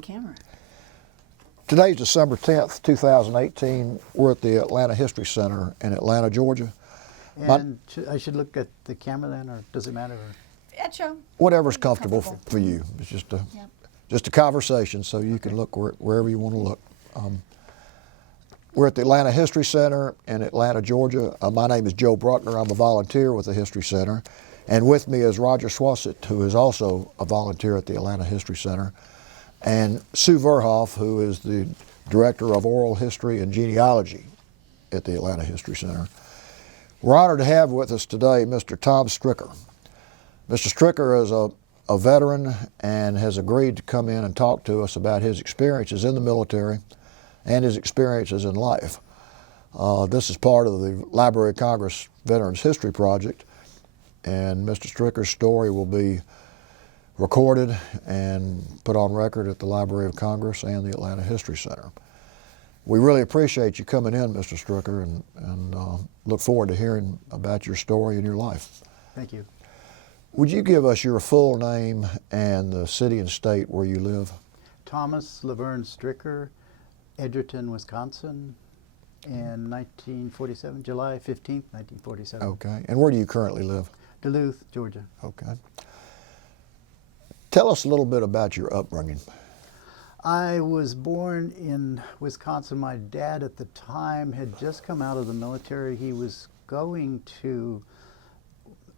on camera. Today's December 10th, 2018. We're at the Atlanta History Center in Atlanta, Georgia. And I should look at the camera then, or does it matter? Yeah, sure. Whatever's comfortable for you. It's just a conversation, so you can look wherever you want to look. We're at the Atlanta History Center in Atlanta, Georgia. My name is Joe Bruckner. I'm a volunteer with the History Center. And with me is Roger Swasett, who is also a volunteer at the Atlanta History Center, and Sue Verhoff, who is the Director of Oral History and Genealogy at the Atlanta History Center. We're honored to have with us today Mr. Tom Stricker. Mr. Stricker is a veteran and has agreed to come in and talk to us about his experiences in the military and his experiences in life. This is part of the Library of Congress Veterans History Project, and Mr. Stricker's story will be recorded and put on record at the Library of Congress and the Atlanta History Center. We really appreciate you coming in, Mr. Stricker, and look forward to hearing about your story and your life. Thank you. Would you give us your full name and the city and state where you live? Thomas Laverne Stricker, Edgerton, Wisconsin, in 1947, July 15th, 1947. Okay. And where do you currently live? Duluth, Georgia. Okay. Tell us a little bit about your upbringing. I was born in Wisconsin. My dad at the time had just come out of the military. He was going to,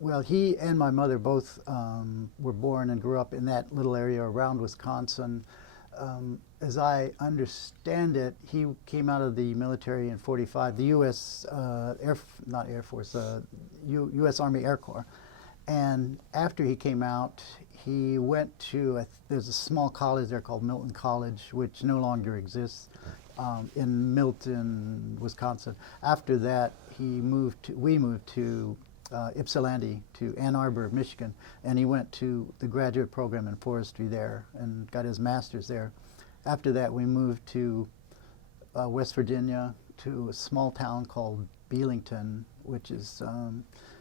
well, he and my mother both were born and grew up in that little area around Wisconsin. As I understand it, he came out of the military in '45, the U.S. not Air Force, U.S. Army Air Corps. And after he came out, he went to, there's a small college there called Milton College, which no longer exists, in Milton, Wisconsin. After that, we moved to Ypsilanti, to Ann Arbor, Michigan, and he went to the graduate program in forestry there and got his master's there. After that, we moved to West Virginia, to a small town called Belington, which is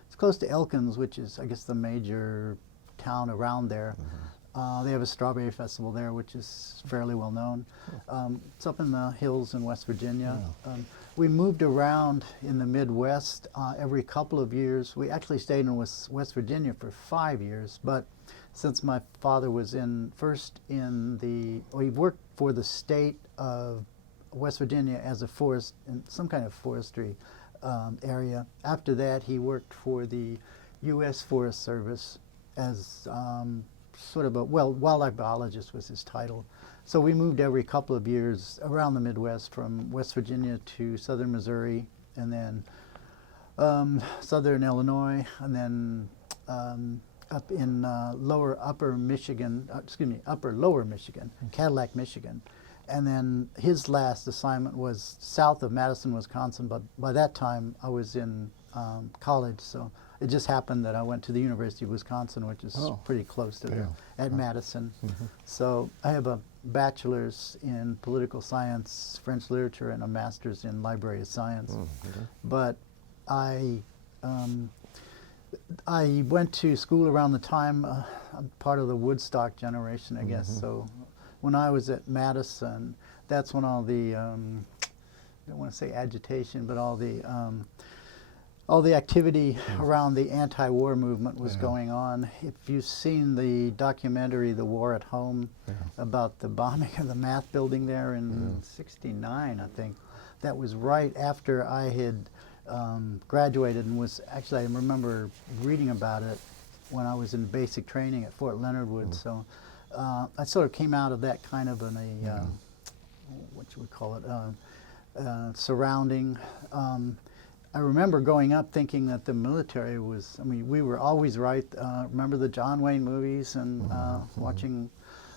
it's close to Elkins, which is, I guess, the major town around there. Mm-hmm. They have a strawberry festival there, which is fairly well known. It's up in the hills in West Virginia. Yeah. We moved around in the Midwest every couple of years. We actually stayed in West Virginia for 5 years, but since my father was he worked for the state of West Virginia as a in some kind of forestry area. After that, he worked for the U.S. Forest Service as sort of wildlife biologist was his title. So we moved every couple of years around the Midwest, from West Virginia to southern Missouri, and then southern Illinois, and then up in upper lower Michigan, Cadillac, Michigan. And then his last assignment was south of Madison, Wisconsin, but by that time I was in college, so it just happened that I went to the University of Wisconsin, which is pretty close to there, at Madison. Mm-hmm. So I have a bachelor's in political science, French literature, and a master's in library of science. Mm-hmm. But I went to school around the time, I'm part of the Woodstock generation, I guess. Mm-hmm. So when I was at Madison, that's when all the, I don't want to say agitation, but all the activity around the anti-war movement was going on. If you've seen the documentary, The War at Home, about the bombing of the math building there in '69, I think, that was right after I had graduated, and I remember reading about it when I was in basic training at Fort Leonard Wood. So I sort of came out of that kind of what you would call it, surrounding. I remember growing up thinking that the military was, we were always right. Remember the John Wayne movies and watching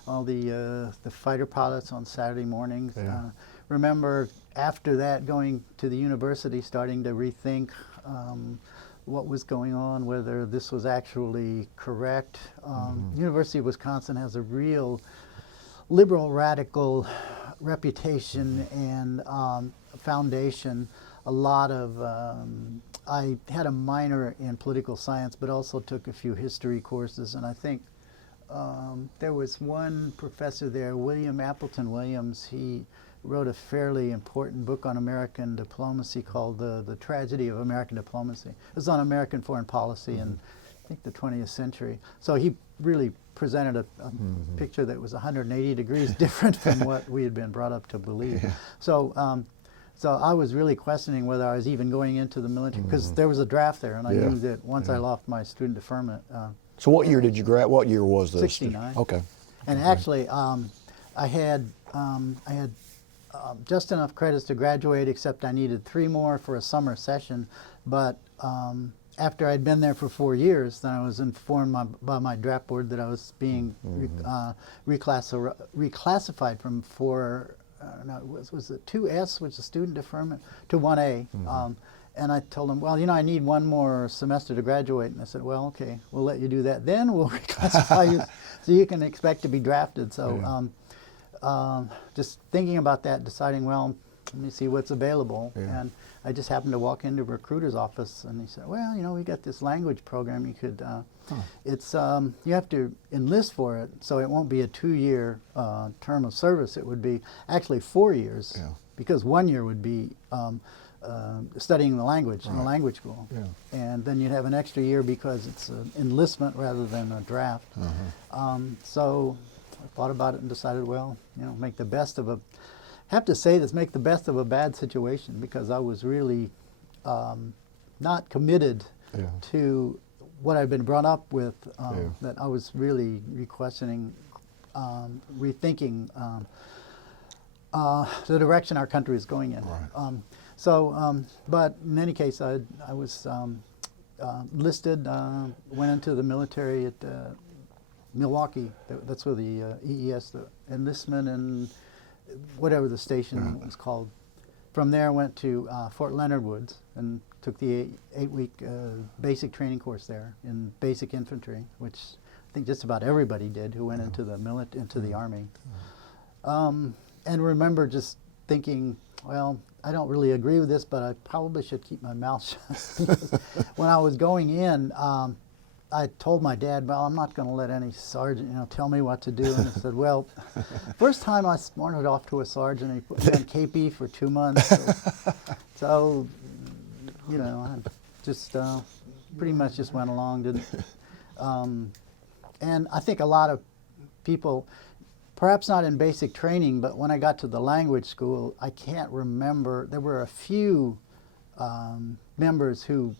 all the fighter pilots on Saturday mornings. Yeah. Remember after that going to the university, starting to rethink what was going on, whether this was actually correct. University of Wisconsin has a real liberal radical reputation and foundation. A lot of, I had a minor in political science, but also took a few history courses, and I think there was one professor there, William Appleton Williams. He wrote a fairly important book on American diplomacy called The Tragedy of American Diplomacy. It was on American foreign policy in, I think, the 20th century. So he really presented a picture that was 180 degrees different from what we had been brought up to believe. Yeah. So, so I was really questioning whether I was even going into the military, because there was a draft there, and I Yeah. knew that once I lost my student deferment. So what year did you grad? What year was this? 69. Okay. And actually, I had just enough credits to graduate, except I needed 3 more for a summer session. But after I'd been there for 4 years, then I was informed by my draft board that I was being reclassified from 4. No, was it 2S, which is student deferment, to 1A. And I told them, well, you know, I need 1 more semester to graduate. And I said, well, okay, we'll let you do that. Then we'll reclassify you so you can expect to be drafted. So just thinking about that, deciding, well, let me see what's available. Yeah. And I just happened to walk into a recruiter's office, and he said, well, you know, we got this language program. You could, it's, you have to enlist for it, so it won't be a 2-year term of service. It would be actually 4 years, Yeah. because 1 year would be studying the language in the Right. language school. Yeah. And then you'd have an extra year because it's an enlistment rather than a draft. So I thought about it and decided, well, you know, make the best of a, have to say this, make the best of a bad situation, because I was really not committed Yeah. to what I'd been brought up with, Yeah. that I was really re-questioning, rethinking the direction our country is going in. Right. But in any case, I was listed, went into the military at Milwaukee. That's where the EES, the enlistment and whatever the station was called. From there, I went to Fort Leonard Woods and took the 8-week basic training course there in basic infantry, which I think just about everybody did who went into the into the Army. And remember just thinking, well, I don't really agree with this, but I probably should keep my mouth shut. Because when I was going in, I told my dad, well, I'm not going to let any sergeant, you know, tell me what to do. And he said, well, first time I smarted off to a sergeant, he put me on KP for 2 months. So you know, I just pretty much just went along. And I think a lot of people, perhaps not in basic training, but when I got to the language school, I can't remember, there were a few members who,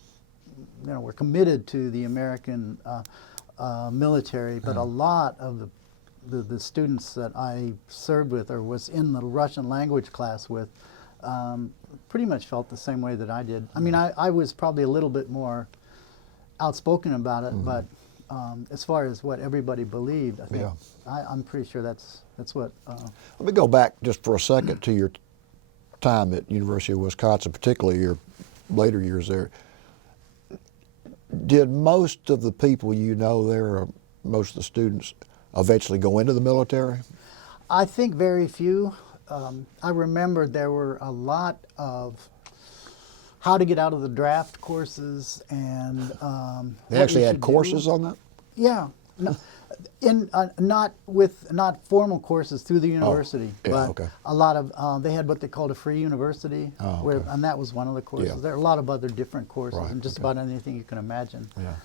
you know, were committed to the American military, but a lot of the students that I served with or was in the Russian language class with pretty much felt the same way that I did. I mean, I was probably a little bit more outspoken about it, but as far as what everybody believed, I think I'm pretty sure that's what. Let me go back just for a second to your time at University of Wisconsin, particularly your later years there. Did most of the people you know there, or most of the students, eventually go into the military? I think very few. I remember there were a lot of how to get out of the draft courses, and They actually had courses on that? Yeah, no, not formal courses through the university, but a lot of they had what they called a free university, and that was one of the courses. Yeah. There are a lot of other different courses, Right, and just about anything you can imagine. Yeah.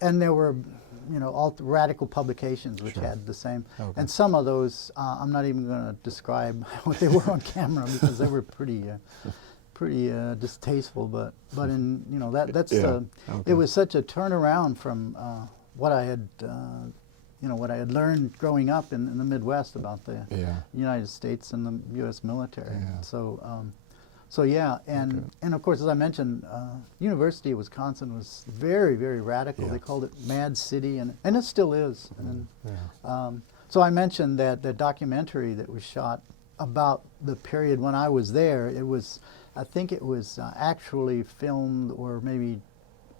And there were, you know, all radical publications which had the same, and some of those I'm not even going to describe what they were on camera because they were pretty distasteful. But in, you know, it was such a turnaround from what I had you know, what I had learned growing up in the Midwest about the United States and the U.S. military. So yeah, and of course, as I mentioned, University of Wisconsin was very, very radical. They called it Mad City, and it still is. And, so I mentioned that the documentary that was shot about the period when I was there, it was, I think it was actually filmed or maybe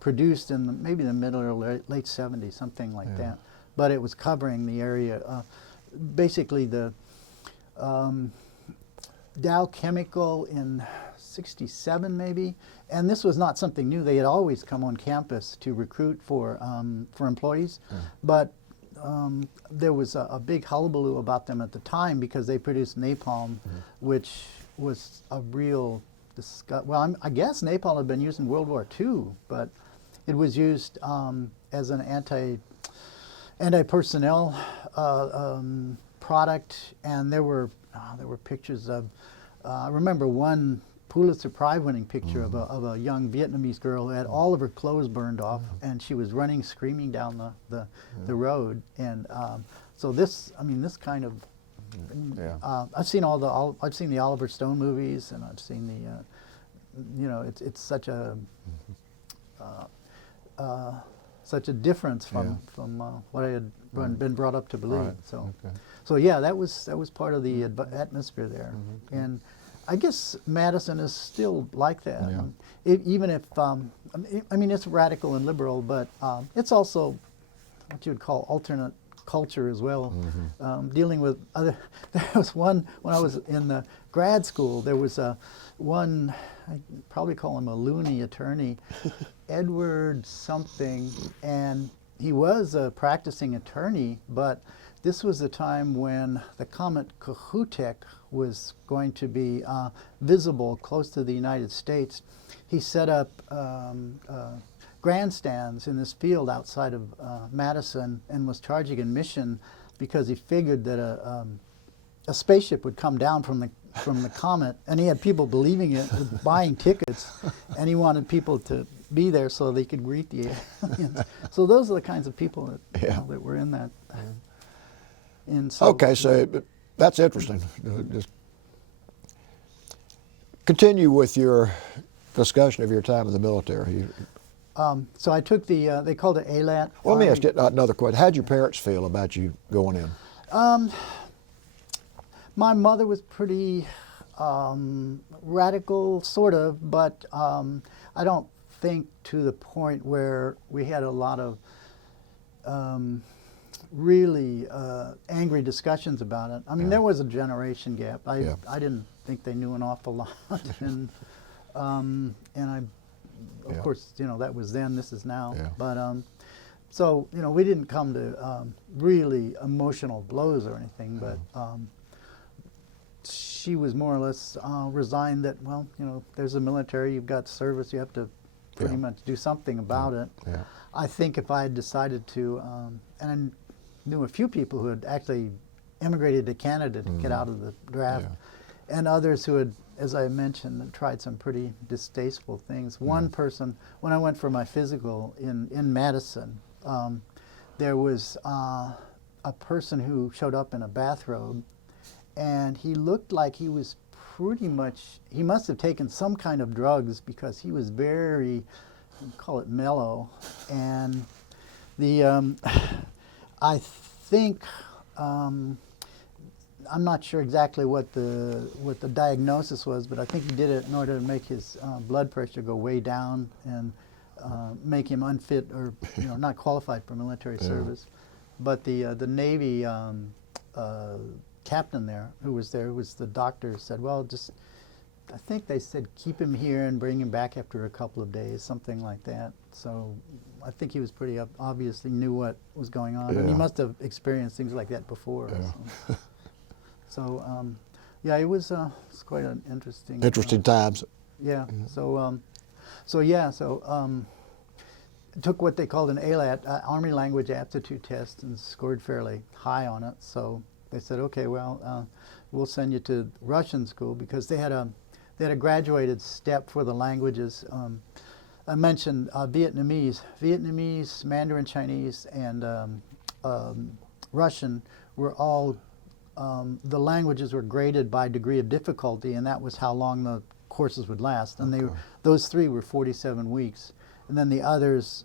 produced in maybe the middle or late 70s, something like that. But it was covering the area, basically the Dow Chemical in '67 maybe, and this was not something new. They had always come on campus to recruit for employees, but there was a big hullabaloo about them at the time because they produced napalm, which was a real well, I guess napalm had been used in World War II, but it was used as an anti-personnel product, and there were pictures of. I remember one Pulitzer Prize-winning picture of a young Vietnamese girl who had all of her clothes burned off, and she was running, screaming down the road. And so this kind of. I've seen I've seen the Oliver Stone movies, and I've seen the. It's such a. Such a difference from what I had been brought up to believe. Right. So yeah, that was part of the atmosphere there, and I guess Madison is still like that. Yeah. Even if I mean it's radical and liberal, but it's also what you would call alternate culture as well. Dealing with other. There was one when I was in the grad school. There was one. I'd probably call him a loony attorney, Edward something, and he was a practicing attorney, but this was the time when the comet Kohoutek was going to be visible close to the United States. He set up grandstands in this field outside of Madison and was charging admission because he figured that a spaceship would come down from the comet, and he had people believing it, buying tickets, and he wanted people to be there so they could greet the aliens. So those are the kinds of people that, that were in that. And so, Okay, so that's interesting. Just continue with your discussion of your time in the military. so I took the, they called it ALAT. Well, let me ask you another question. How'd your parents feel about you going in? My mother was pretty radical, sort of, but I don't think to the point where we had a lot of really angry discussions about it. I mean, there was a generation gap. I didn't think they knew an awful lot, and I, of course, that was then. This is now. But so we didn't come to really emotional blows or anything, but. She was more or less resigned that, well, there's a military, you've got service, you have to pretty much do something about it. I think if I had decided to, and I knew a few people who had actually immigrated to Canada to get out of the draft, and others who had, as I mentioned, tried some pretty distasteful things. One person, when I went for my physical in Madison, there was a person who showed up in a bathrobe, and he looked like he was pretty much, he must have taken some kind of drugs because he was very, call it mellow. And the, I think, I'm not sure exactly what the diagnosis was, but I think he did it in order to make his blood pressure go way down and make him unfit or not qualified for military service. But the Navy captain there, who was the doctor, said, well, just, I think they said keep him here and bring him back after a couple of days, something like that. So I think he was pretty obviously knew what was going on, and he must have experienced things like that before. So yeah, it was quite an interesting times. Yeah. So took what they called an ALAT, Army Language Aptitude Test, and scored fairly high on it. So they said, okay, well, we'll send you to Russian school because they had a graduated step for the languages. I mentioned Vietnamese, Mandarin Chinese, and Russian were all, the languages were graded by degree of difficulty, and that was how long the courses would last. And those three were 47 weeks. And then the others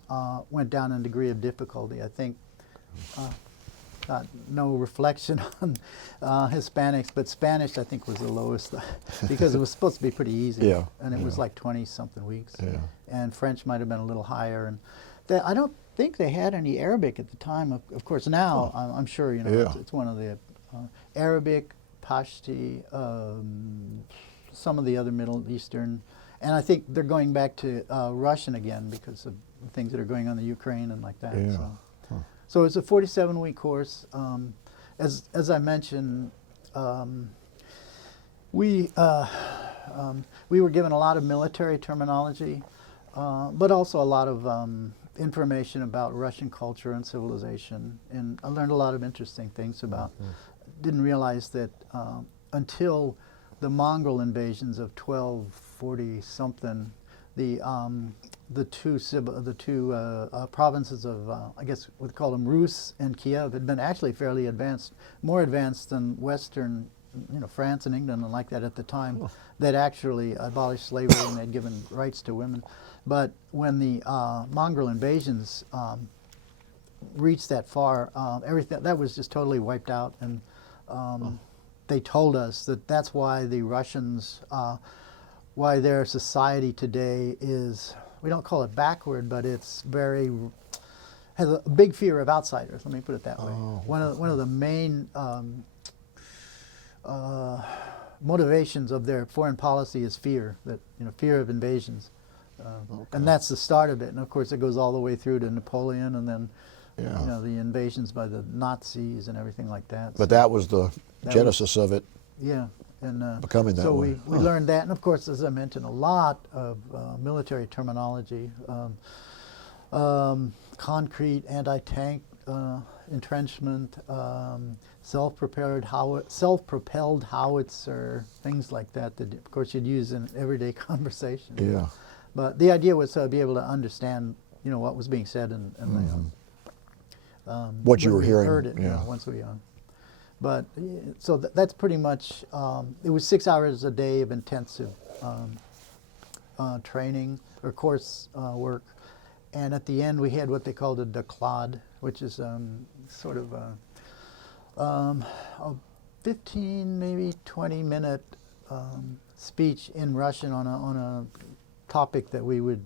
went down in degree of difficulty. I think no reflection on Hispanics, but Spanish I think was the lowest because it was supposed to be pretty easy, and it was like 20-something weeks. And French might have been a little higher, and I don't think they had any Arabic at the time. Of course, now I'm sure it's one of the Arabic, Pashti, some of the other Middle Eastern, and I think they're going back to Russian again because of things that are going on in the Ukraine and like that. So it's a 47-week course. As I mentioned, we were given a lot of military terminology, but also a lot of information about Russian culture and civilization. And I learned a lot of interesting things about. Didn't realize that until the Mongol invasions of 1240 something, the two provinces of I guess we'd call them Rus and Kiev had been actually fairly advanced, more advanced than Western, France and England and like that at the time. They'd actually abolished slavery and they'd given rights to women. But when the Mongol invasions reached that far, everything that was just totally wiped out, and they told us that that's why the Russians, why their society today is, we don't call it backward, but it's has a big fear of outsiders. Let me put it that way. One of the main motivations of their foreign policy is fear, fear of invasions. And that's the start of it. And of course, it goes all the way through to Napoleon, and then the invasions by the Nazis and everything like that. But that was the genesis of it. Yeah, and becoming that so way. we learned that, and of course, as I mentioned, a lot of military terminology, concrete, anti-tank, entrenchment, self-propelled howitzer, things like that. That of course you'd use in everyday conversation. Yeah. But the idea was to be able to understand, what was being said, and what you were we hearing. Heard it, once we. But so that's pretty much. It was 6 hours a day of intensive training or course work, and at the end we had what they called a doklad, which is sort of a 15, maybe 20-minute speech in Russian on a topic that we would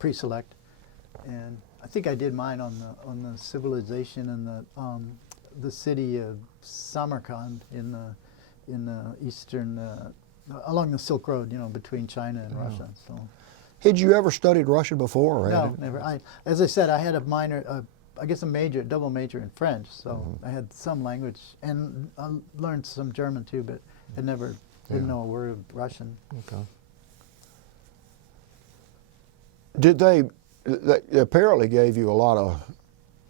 pre-select, and I think I did mine on the civilization and the city of Samarkand in the eastern along the Silk Road, between China and Russia. So. Had you ever studied Russian before? Or No, never. As I said, I had a minor, I guess double major in French, so I had some language, and I learned some German too, but I never didn't know a word of Russian. Okay. Did they apparently gave you a lot of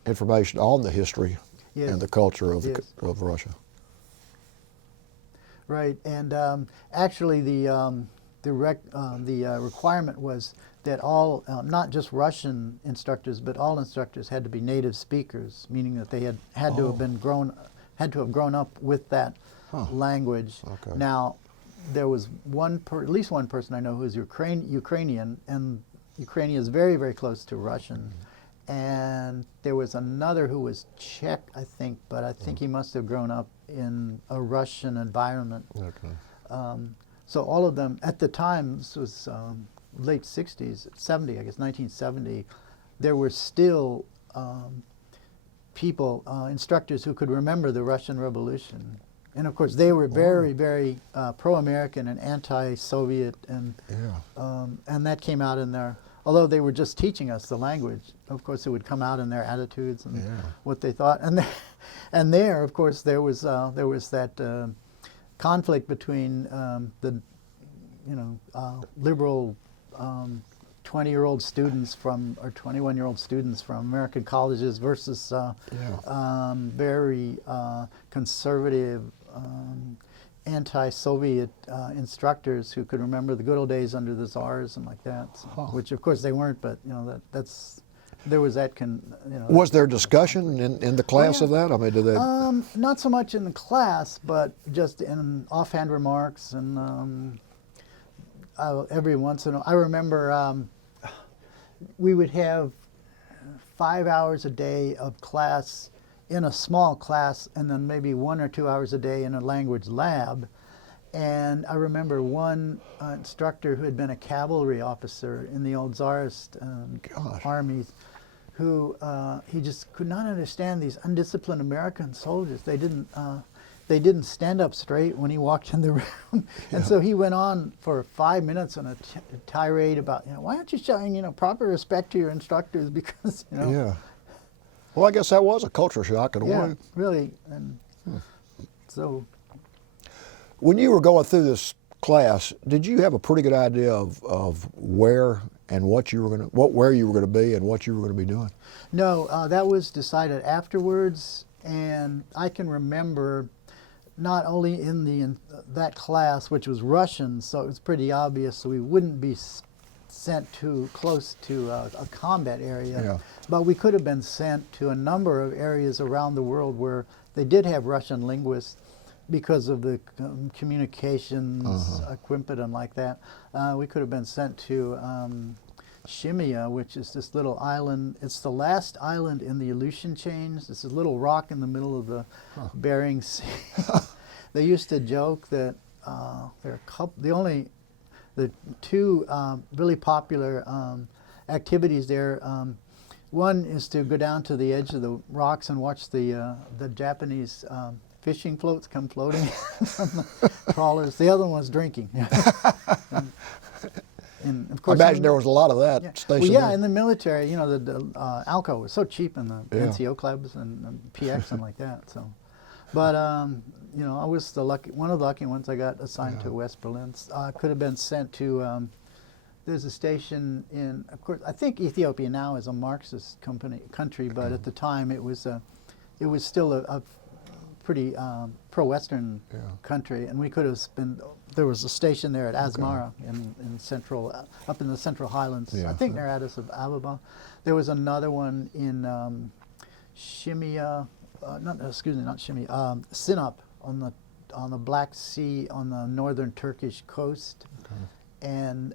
information on the history and the culture of Russia? Right, and actually the requirement was that all, not just Russian instructors, but all instructors had to be native speakers, meaning that they had to have grown up with that language. Okay. Now, there was at least one person I know who's Ukrainian, and Ukrainian is very, very close to Russian. And there was another who was Czech, I think, but I think he must have grown up in a Russian environment. Okay. So all of them, at the time, this was late 60s, 70, I guess, 1970, there were still people, instructors who could remember the Russian Revolution. And of course, they were very, very pro-American and anti-Soviet, and that came out in their, although they were just teaching us the language, of course it would come out in their attitudes and what they thought. And there, of course, there was that conflict between the liberal 20-year-old students or 21-year-old students from American colleges versus very conservative anti-Soviet instructors who could remember the good old days under the czars and like that, which of course they weren't, but there was that Was there discussion in the class of that? I mean, did they? Not so much in the class, but just in offhand remarks, and every once in a while. I remember we would have 5 hours a day of class in a small class, and then maybe 1 or 2 hours a day in a language lab. And I remember one instructor who had been a cavalry officer in the old Tsarist armies, who he just could not understand these undisciplined American soldiers. They didn't. they didn't stand up straight when he walked in the room. And so he went on for 5 minutes on a tirade about, why aren't you showing, proper respect to your instructors because, Yeah. Well, I guess that was a culture shock in a Yeah, way. really. And so, When you were going through this class, did you have a pretty good idea of where and where you were going to be and what you were going to be doing? no, that was decided afterwards. And I can remember not only in that class, which was Russian, so it was pretty obvious, so we wouldn't be sent too close to a combat area, Yeah. but we could have been sent to a number of areas around the world where they did have Russian linguists because of the communications equipment and like that. We could have been sent to Shimia, which is this little island. It's the last island in the Aleutian chains. It's a little rock in the middle of the Bering Sea. They used to joke that there are the two really popular activities there. One is to go down to the edge of the rocks and watch the Japanese fishing floats come floating from the trawlers. The other one was drinking. And of I course, imagine there was a lot of that well, stationed yeah, there. in the military, the alcohol was so cheap in the Yeah. NCO clubs and PX and like that. So, but I was one of the lucky ones. I got assigned to West Berlin. Could have been sent to. There's a station in, of course, I think Ethiopia now is a Marxist country, but at the time it was still a pretty pro-Western country, and we could have been. There was a station there at Asmara in central, up in the Central Highlands. Yeah. I think near Addis Ababa. There was another one in Shimia, not Shimia, Sinop on the Black Sea on the northern Turkish coast. And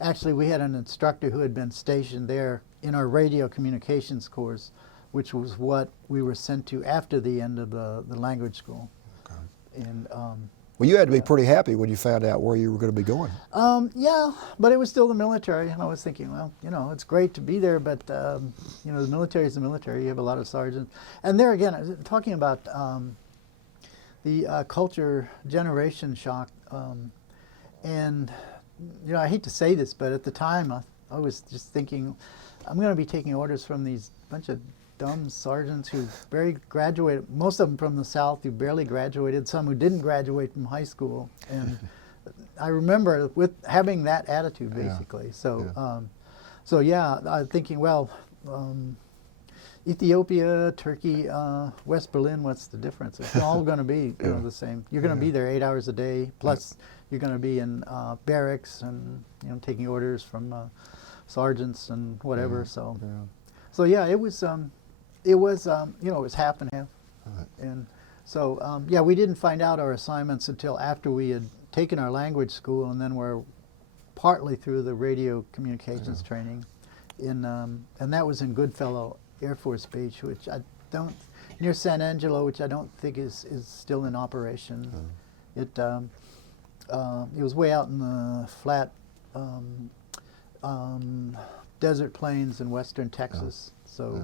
actually, we had an instructor who had been stationed there in our radio communications course, which was what we were sent to after the end of the language school. And Well, you had to be pretty happy when you found out where you were going to be going. yeah, but it was still the military, and I was thinking, well, it's great to be there, but the military is the military. You have a lot of sergeants, and there again, I was talking about the culture generation shock. And, I hate to say this, but at the time I was just thinking, I'm going to be taking orders from these bunch of dumb sergeants who barely graduated, most of them from the South who barely graduated, some who didn't graduate from high school. And I remember with having that attitude, basically. So, I'm thinking, well, Ethiopia, Turkey, West Berlin, what's the difference? It's all going to be the same. You're going to be there 8 hours a day, plus you're going to be in barracks and taking orders from sergeants and whatever. So it was it was half and half. And so we didn't find out our assignments until after we had taken our language school, and then we're partly through the radio communications training and that was in Goodfellow Air Force Base, which I don't, near San Angelo, which I don't think is still in operation. It was way out in the flat desert plains in western Texas. So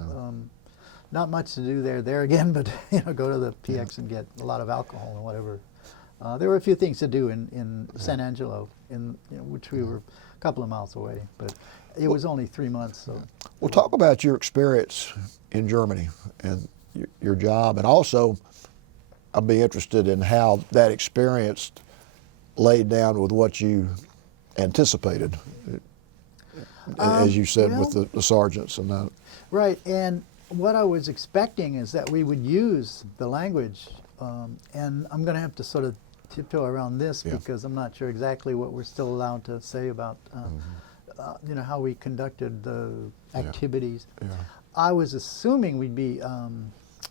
not much to do there. There again, but go to the PX and get a lot of alcohol and whatever. There were a few things to do in San Angelo, which we were a couple of miles away, but it was only 3 months. So. Well, talk about your experience in Germany and your job, and also I'd be interested in how that experience laid down with what you anticipated, as you said, with the sergeants and that. Right, and what I was expecting is that we would use the language, and I'm going to have to sort of tiptoe around this because I'm not sure exactly what we're still allowed to say about how we conducted the activities. I was assuming we'd be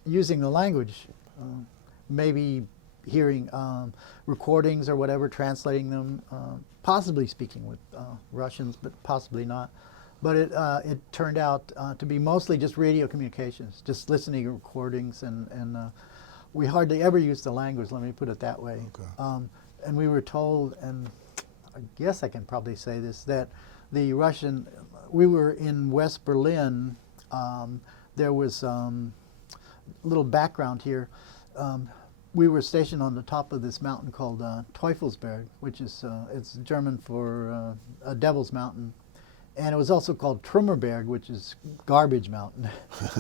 using the language, maybe hearing recordings or whatever, translating them, possibly speaking with Russians, but possibly not. But it turned out to be mostly just radio communications, just listening to recordings, and we hardly ever used the language, let me put it that way. And we were told, and I guess I can probably say this, that the Russian, we were in West Berlin, there was a little background here. we were stationed on the top of this mountain called Teufelsberg, which is it's German for a Devil's Mountain, and it was also called Trümmerberg, which is Garbage Mountain.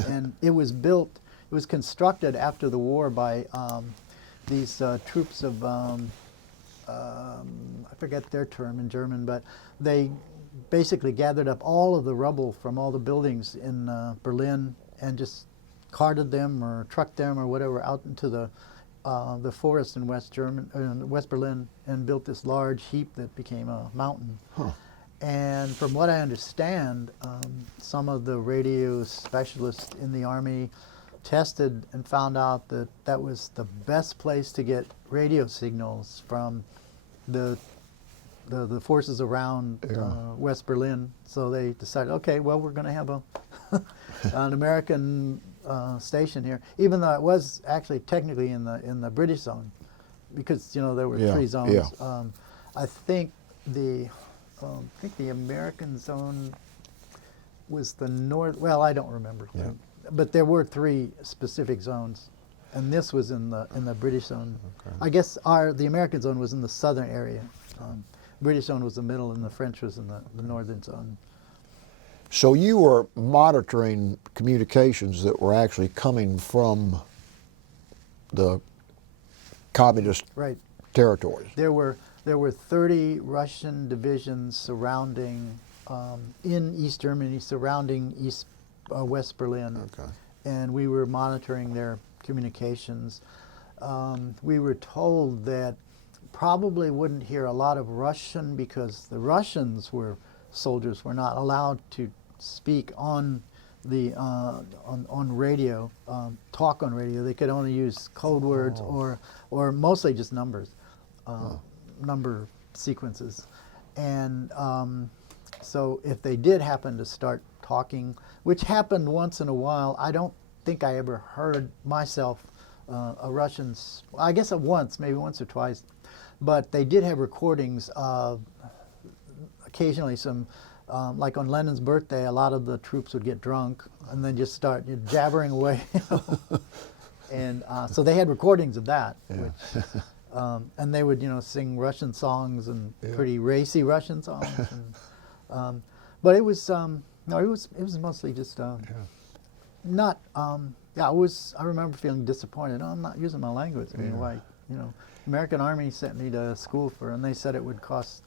And it was built, it was constructed after the war by these troops of I forget their term in German, but they basically gathered up all of the rubble from all the buildings in Berlin and just carted them or trucked them or whatever out into the forest in West Berlin, and built this large heap that became a mountain. Huh. And from what I understand, some of the radio specialists in the Army tested and found out that that was the best place to get radio signals from the forces around West Berlin. So they decided, okay, well, we're going to have an American station here, even though it was actually technically in the British zone, because there were three zones. Yeah. I think the American zone was the north. Well, I don't remember, but there were three specific zones, and this was in the British zone. Okay. I guess the American zone was in the southern area. British zone was the middle, and the French was in the northern zone. So you were monitoring communications that were actually coming from the communist Right. territories. There were 30 Russian divisions surrounding in East Germany, surrounding West Berlin, and we were monitoring their communications. We were told that probably wouldn't hear a lot of Russian because the soldiers were not allowed to speak on the on radio, talk on radio. They could only use code words or mostly just numbers, number sequences. And so if they did happen to start talking, which happened once in a while, I don't think I ever heard myself a Russians. I guess maybe once or twice, but they did have recordings of occasionally some. Like on Lenin's birthday, a lot of the troops would get drunk and then just start jabbering away. And so they had recordings of that. Yeah. Which, and they would, sing Russian songs and pretty racy Russian songs. And, but it was, no, it was mostly just not, I remember feeling disappointed. Oh, I'm not using my language. I mean, why, American Army sent me to school and they said it would cost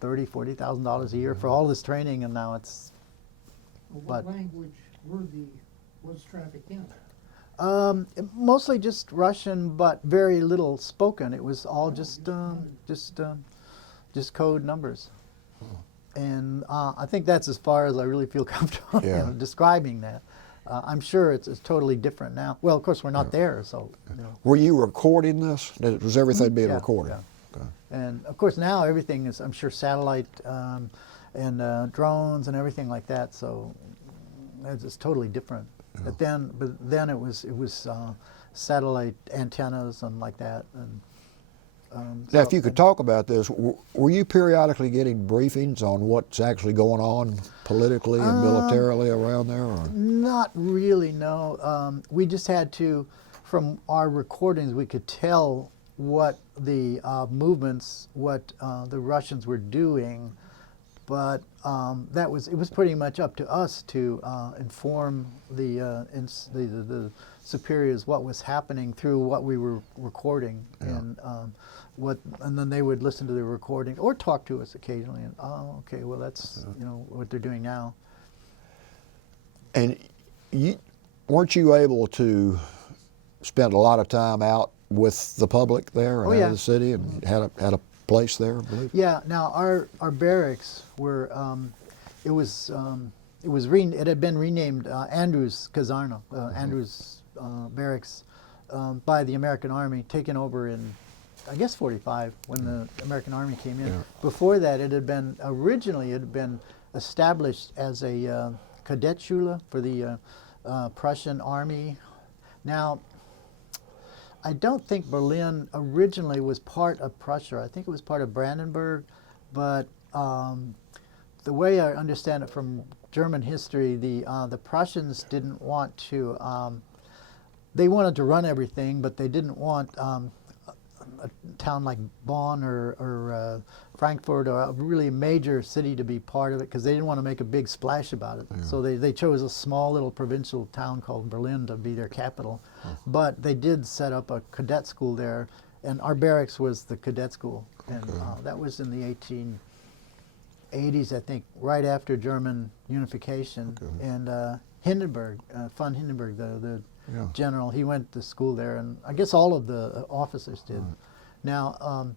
$30,000-$40,000 a year for all this training, and now it's. What language was trafficked in? Mostly just Russian, but very little spoken. It was all just code numbers, and I think that's as far as I really feel comfortable describing that. I'm sure it's totally different now. Well, of course, we're not there, so. Were you recording this? Was everything being recorded? Yeah. And of course now everything is, I'm sure, satellite and drones and everything like that. So it's totally different. But then it was satellite antennas and like that. And Now, if you could talk about this, were you periodically getting briefings on what's actually going on politically and militarily around there? Or? Not really, no. We just had to, from our recordings, we could tell what the movements, what the Russians were doing, but it was pretty much up to us to inform the superiors what was happening through what we were recording, and then they would listen to the recording or talk to us occasionally, and okay, well that's what they're doing now. And weren't you able to spend a lot of time out with the public there and out of the city, and had a place there, I believe? Yeah. Now our barracks were it had been renamed Andrews Kasarna, Andrews Barracks, by the American Army, taken over in I guess 45 when the American Army came in. Yeah. Before that, it had been established as a cadet schule for the Prussian Army. Now, I don't think Berlin originally was part of Prussia. I think it was part of Brandenburg, but the way I understand it from German history, the Prussians didn't want to they wanted to run everything, but they didn't want a town like Bonn or Frankfurt or a really major city to be part of it, because they didn't want to make a big splash about it. Yeah. So they chose a small little provincial town called Berlin to be their capital. But they did set up a cadet school there, and our barracks was the cadet school. And that was in the 1880s, I think, right after German unification. And Hindenburg, von Hindenburg, the Yeah. general, he went to school there, and I guess all of the officers did. Right. Now,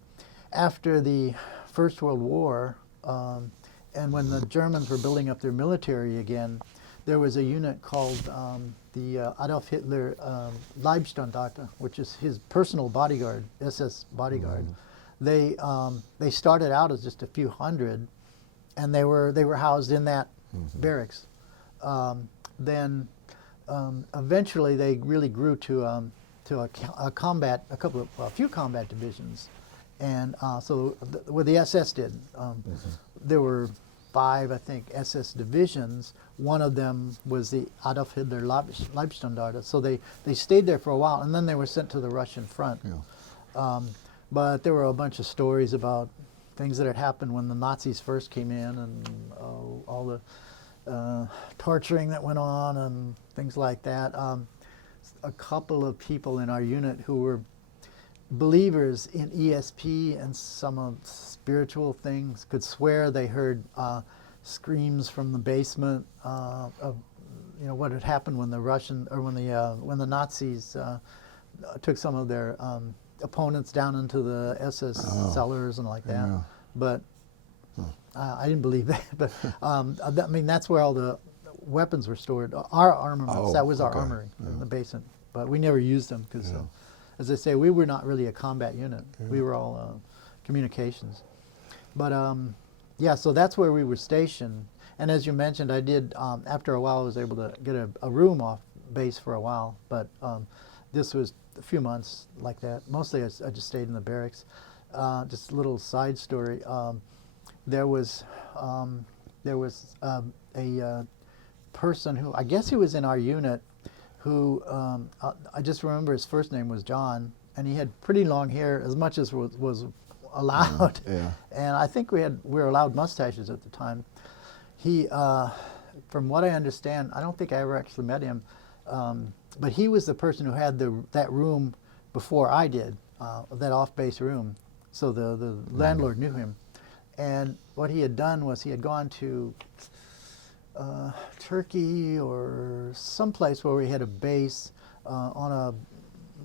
after the First World War, and when the Germans were building up their military again, there was a unit called the Adolf Hitler Leibstandarte, which is his personal bodyguard, SS bodyguard. They started out as just a few hundred, and they were housed in that barracks. Then eventually they really grew to a few combat divisions, and so what the SS did, there were 5, I think, SS divisions. One of them was the Adolf Hitler Leibstandarte. So they stayed there for a while, and then they were sent to the Russian front. Yeah. But there were a bunch of stories about things that had happened when the Nazis first came in, and all the torturing that went on and things like that. A couple of people in our unit who were believers in ESP and some of spiritual things could swear they heard screams from the basement of what had happened when the when the Nazis took some of their opponents down into the SS cellars and like that. Yeah. But I didn't believe that. But I mean, that's where all the weapons were stored. Our armaments, that was our armory in the basement. But we never used them because, as I say, we were not really a combat unit. We were all communications. But yeah, so that's where we were stationed. And as you mentioned, I did, after a while, I was able to get a room off base for a while. But this was a few months like that. Mostly I just stayed in the barracks. Just a little side story. There was a person who, I guess he was in our unit, who I just remember his first name was John, and he had pretty long hair, as much as was allowed. Yeah. And I think we were allowed mustaches at the time. He, from what I understand, I don't think I ever actually met him, but he was the person who had that room before I did, that off-base room. So the landlord knew him. And what he had done was he had gone to Turkey or someplace where we had a base on a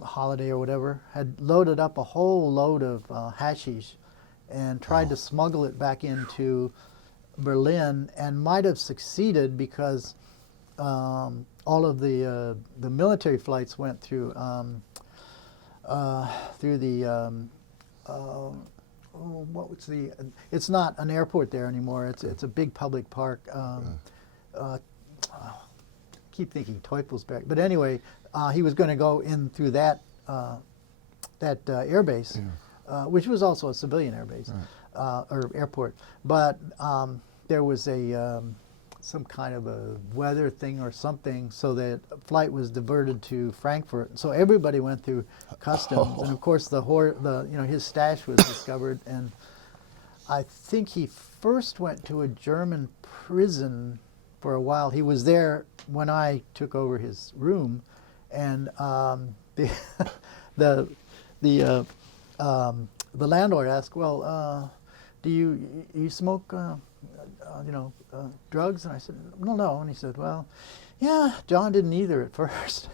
holiday or whatever, had loaded up a whole load of hashish and tried to smuggle it back into Berlin, and might have succeeded because all of the military flights went through the it's not an airport there anymore. It's a big public park. Keep thinking Teufelsberg, but anyway, he was going to go in through that air base, which was also a civilian air base or airport. But there was some kind of a weather thing or something, so that flight was diverted to Frankfurt. So everybody went through customs, and of course his stash was discovered. And I think he first went to a German prison for a while. He was there when I took over his room, and the landlord asked, "Well, do you smoke drugs?" And I said, no. And he said, "Well, yeah, John didn't either at first."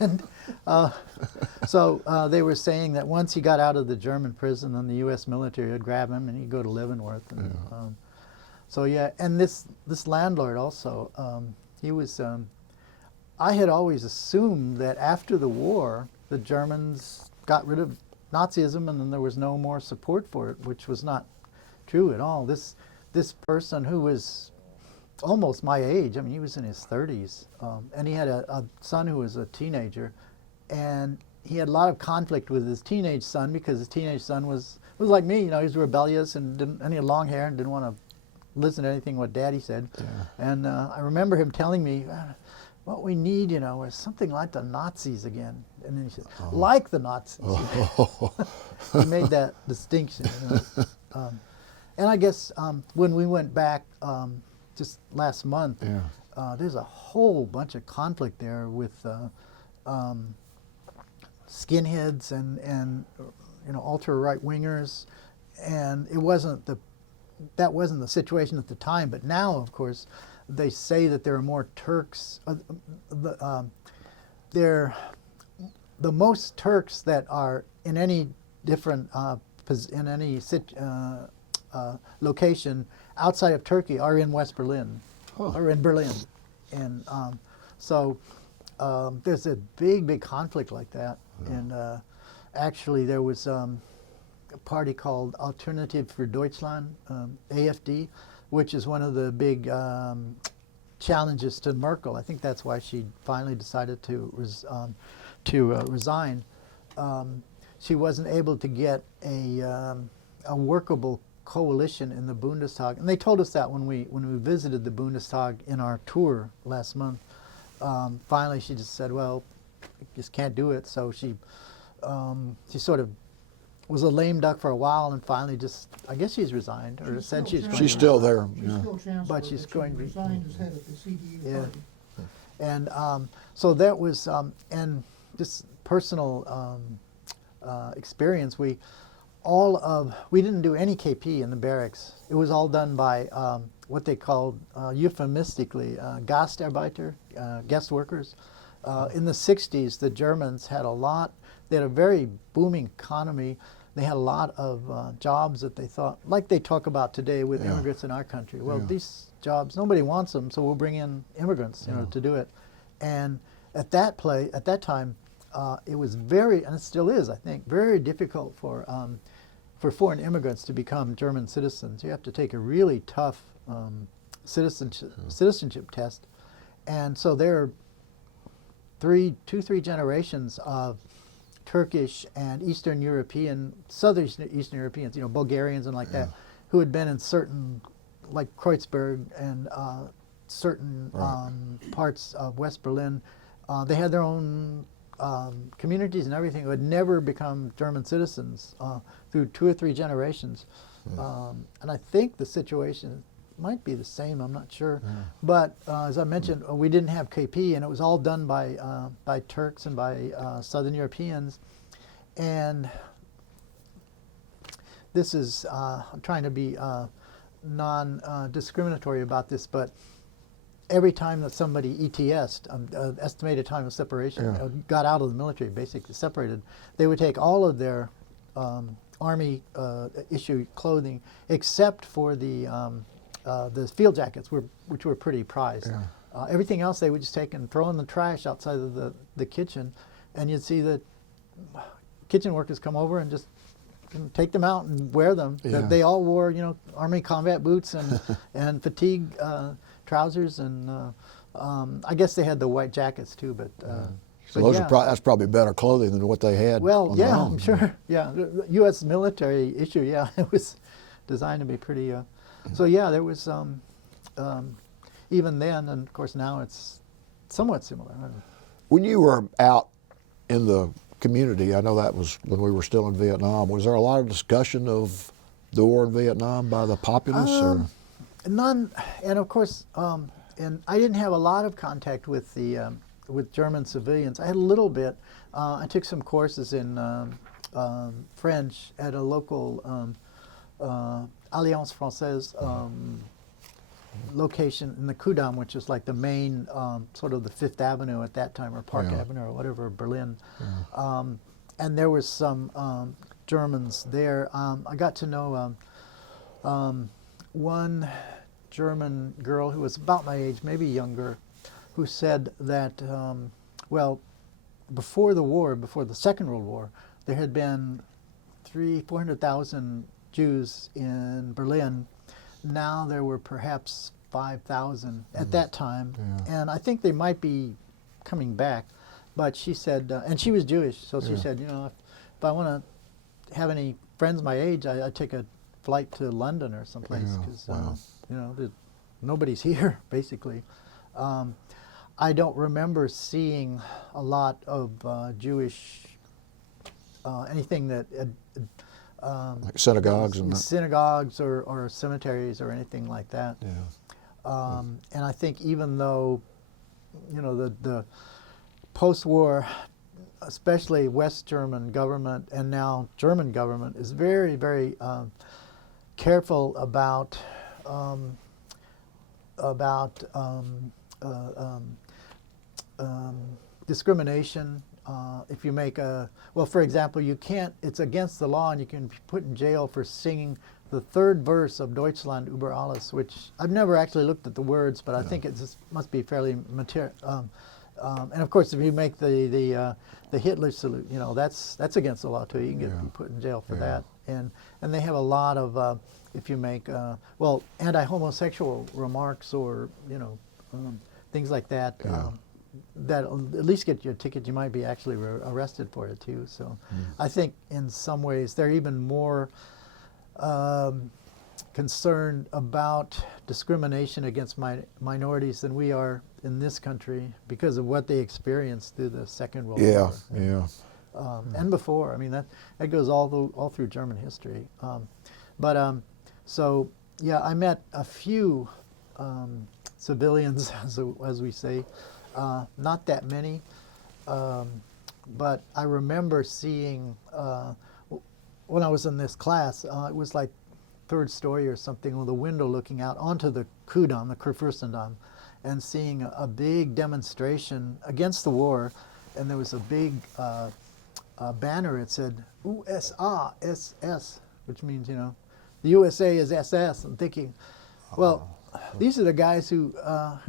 And so they were saying that once he got out of the German prison, then the U.S. military would grab him and he'd go to Leavenworth. And, so yeah, and this landlord also, he was. I had always assumed that after the war, the Germans got rid of Nazism and then there was no more support for it, which was not true at all. This person who was almost my age, I mean, he was in his 30s, and he had a son who was a teenager, and he had a lot of conflict with his teenage son because his teenage son was like me, he was rebellious and he had long hair and didn't want to listen to anything what Daddy said. Yeah. And I remember him telling me, what we need, is something like the Nazis again. And then he said, like the Nazis. He made that distinction. And I guess when we went back just last month, there's a whole bunch of conflict there with skinheads and ultra right wingers, and that wasn't the situation at the time. But now, of course, they say that there are more Turks. The most Turks that are in any different location outside of Turkey are in West Berlin, or in Berlin, and so there's a big conflict like that. And actually, there was a party called Alternative for Deutschland, AfD, which is one of the big challenges to Merkel. I think that's why she finally decided to resign. She wasn't able to get a workable coalition in the Bundestag, and they told us that when we visited the Bundestag in our tour last month. Finally, she just said, "Well, I just can't do it." So she sort of was a lame duck for a while, and finally I guess she's resigned, or said she's going. She's still there. She's still chancellor, But she's going to be resigned as head of the CDU party. And so that was, and this personal experience, we didn't do any KP in the barracks. It was all done by what they called euphemistically Gastarbeiter, guest workers. In the 60s, the Germans had they had a very booming economy. They had a lot of jobs that they thought, like they talk about today with immigrants in our country. Well, these jobs, nobody wants them, so we'll bring in immigrants, to do it. And at that time, it was very, and it still is, I think, very difficult for foreign immigrants to become German citizens. You have to take a really tough citizenship test. And so there are three generations of Turkish and Eastern European, Southern Eastern Europeans, Bulgarians and like that, who had been in certain, like Kreuzberg and certain parts of West Berlin. They had their own communities and everything who had never become German citizens through 2 or 3 generations. And I think the situation might be the same, I'm not sure. But as I mentioned, we didn't have KP, and it was all done by Turks and by Southern Europeans. And this is, I'm trying to be non-discriminatory about this, but every time that somebody ETS'd, estimated time of separation, got out of the military, basically separated, they would take all of their Army issue clothing, except for the field jackets, which were pretty prized. Everything else they would just take and throw in the trash outside of the kitchen, and you'd see the kitchen workers come over and just take them out and wear them. They all wore, Army combat boots and fatigue trousers, and I guess they had the white jackets too, but. So those that's probably better clothing than what they had. Well, yeah, I'm sure. Yeah, the U.S. military issue. Yeah, it was designed to be pretty. So yeah, there was even then, and of course now it's somewhat similar. When you were out in the community, I know that was when we were still in Vietnam. Was there a lot of discussion of the war in Vietnam by the populace? Or? None, and of course, and I didn't have a lot of contact with the with German civilians. I had a little bit. I took some courses in French at a local Alliance Française location in the Kudamm, which is like the main sort of the Fifth Avenue at that time, or Park Avenue or whatever, Berlin. And there was some Germans there. I got to know one German girl who was about my age, maybe younger, who said that, well, before the war, before the Second World War, there had been 400,000 Jews in Berlin. Now there were perhaps 5,000 at that time, and I think they might be coming back. But she said, and she was Jewish, so she said, if I want to have any friends my age, I take a flight to London or someplace, because nobody's here basically. I don't remember seeing a lot of Jewish anything that Like synagogues and that. synagogues or cemeteries or anything like that. Yeah. And I think even though, you know, the post-war, especially West German government and now German government is very, very careful about discrimination. If you make well, for example, you can't, it's against the law and you can be put in jail for singing the third verse of Deutschland über alles, which I've never actually looked at the words, but I think it just must be fairly material. And of course, if you make the Hitler salute, you know, that's against the law too. You can get put in jail for that. And they have a lot of, if you make, well, anti-homosexual remarks or, you know, things like that, that'll at least get you a ticket. You might be actually arrested for it too. So I think in some ways they're even more concerned about discrimination against minorities than we are in this country because of what they experienced through the Second World War. And before. I mean, that goes all through German history. So yeah, I met a few civilians, as we say, not that many, but I remember seeing when I was in this class, it was like third story or something, with a window looking out onto the Kudamm, the Kurfürstendamm, and seeing a big demonstration against the war, and there was a big banner. It said USA SS, which means, you know, the USA is SS. I'm thinking, well, these are the guys who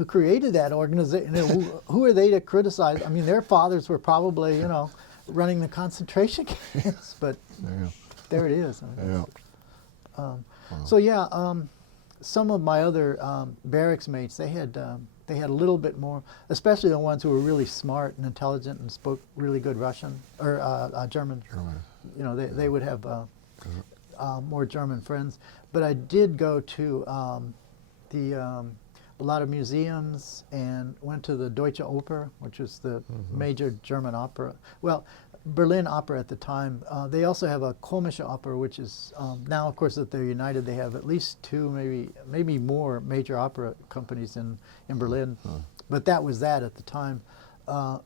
created that organization. You know, who are they to criticize? I mean, their fathers were probably, you know, running the concentration camps, but there it is. So yeah, some of my other barracks mates, they had a little bit more, especially the ones who were really smart and intelligent and spoke really good Russian or German. You know, they would have more German friends. But I did go to a lot of museums and went to the Deutsche Oper, which was the major German opera. Well, Berlin Opera at the time. They also have a Komische Oper, which is now, of course, that they're united. They have at least two, maybe more major opera companies in Berlin. But that was that at the time.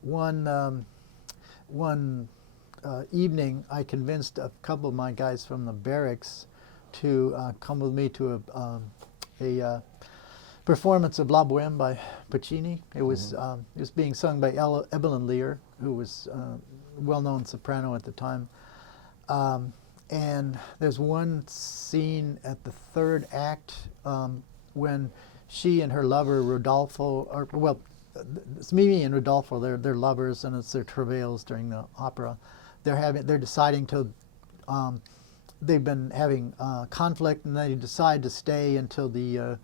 One evening, I convinced a couple of my guys from the barracks to come with me to a performance of La Bohème by Puccini. It was being sung by Evelyn Lear, who was a well-known soprano at the time. And there's one scene at the third act when she and her lover Rodolfo, it's Mimi and Rodolfo. They're lovers, and it's their travails during the opera. They're deciding to. They've been having conflict, and they decide to stay until the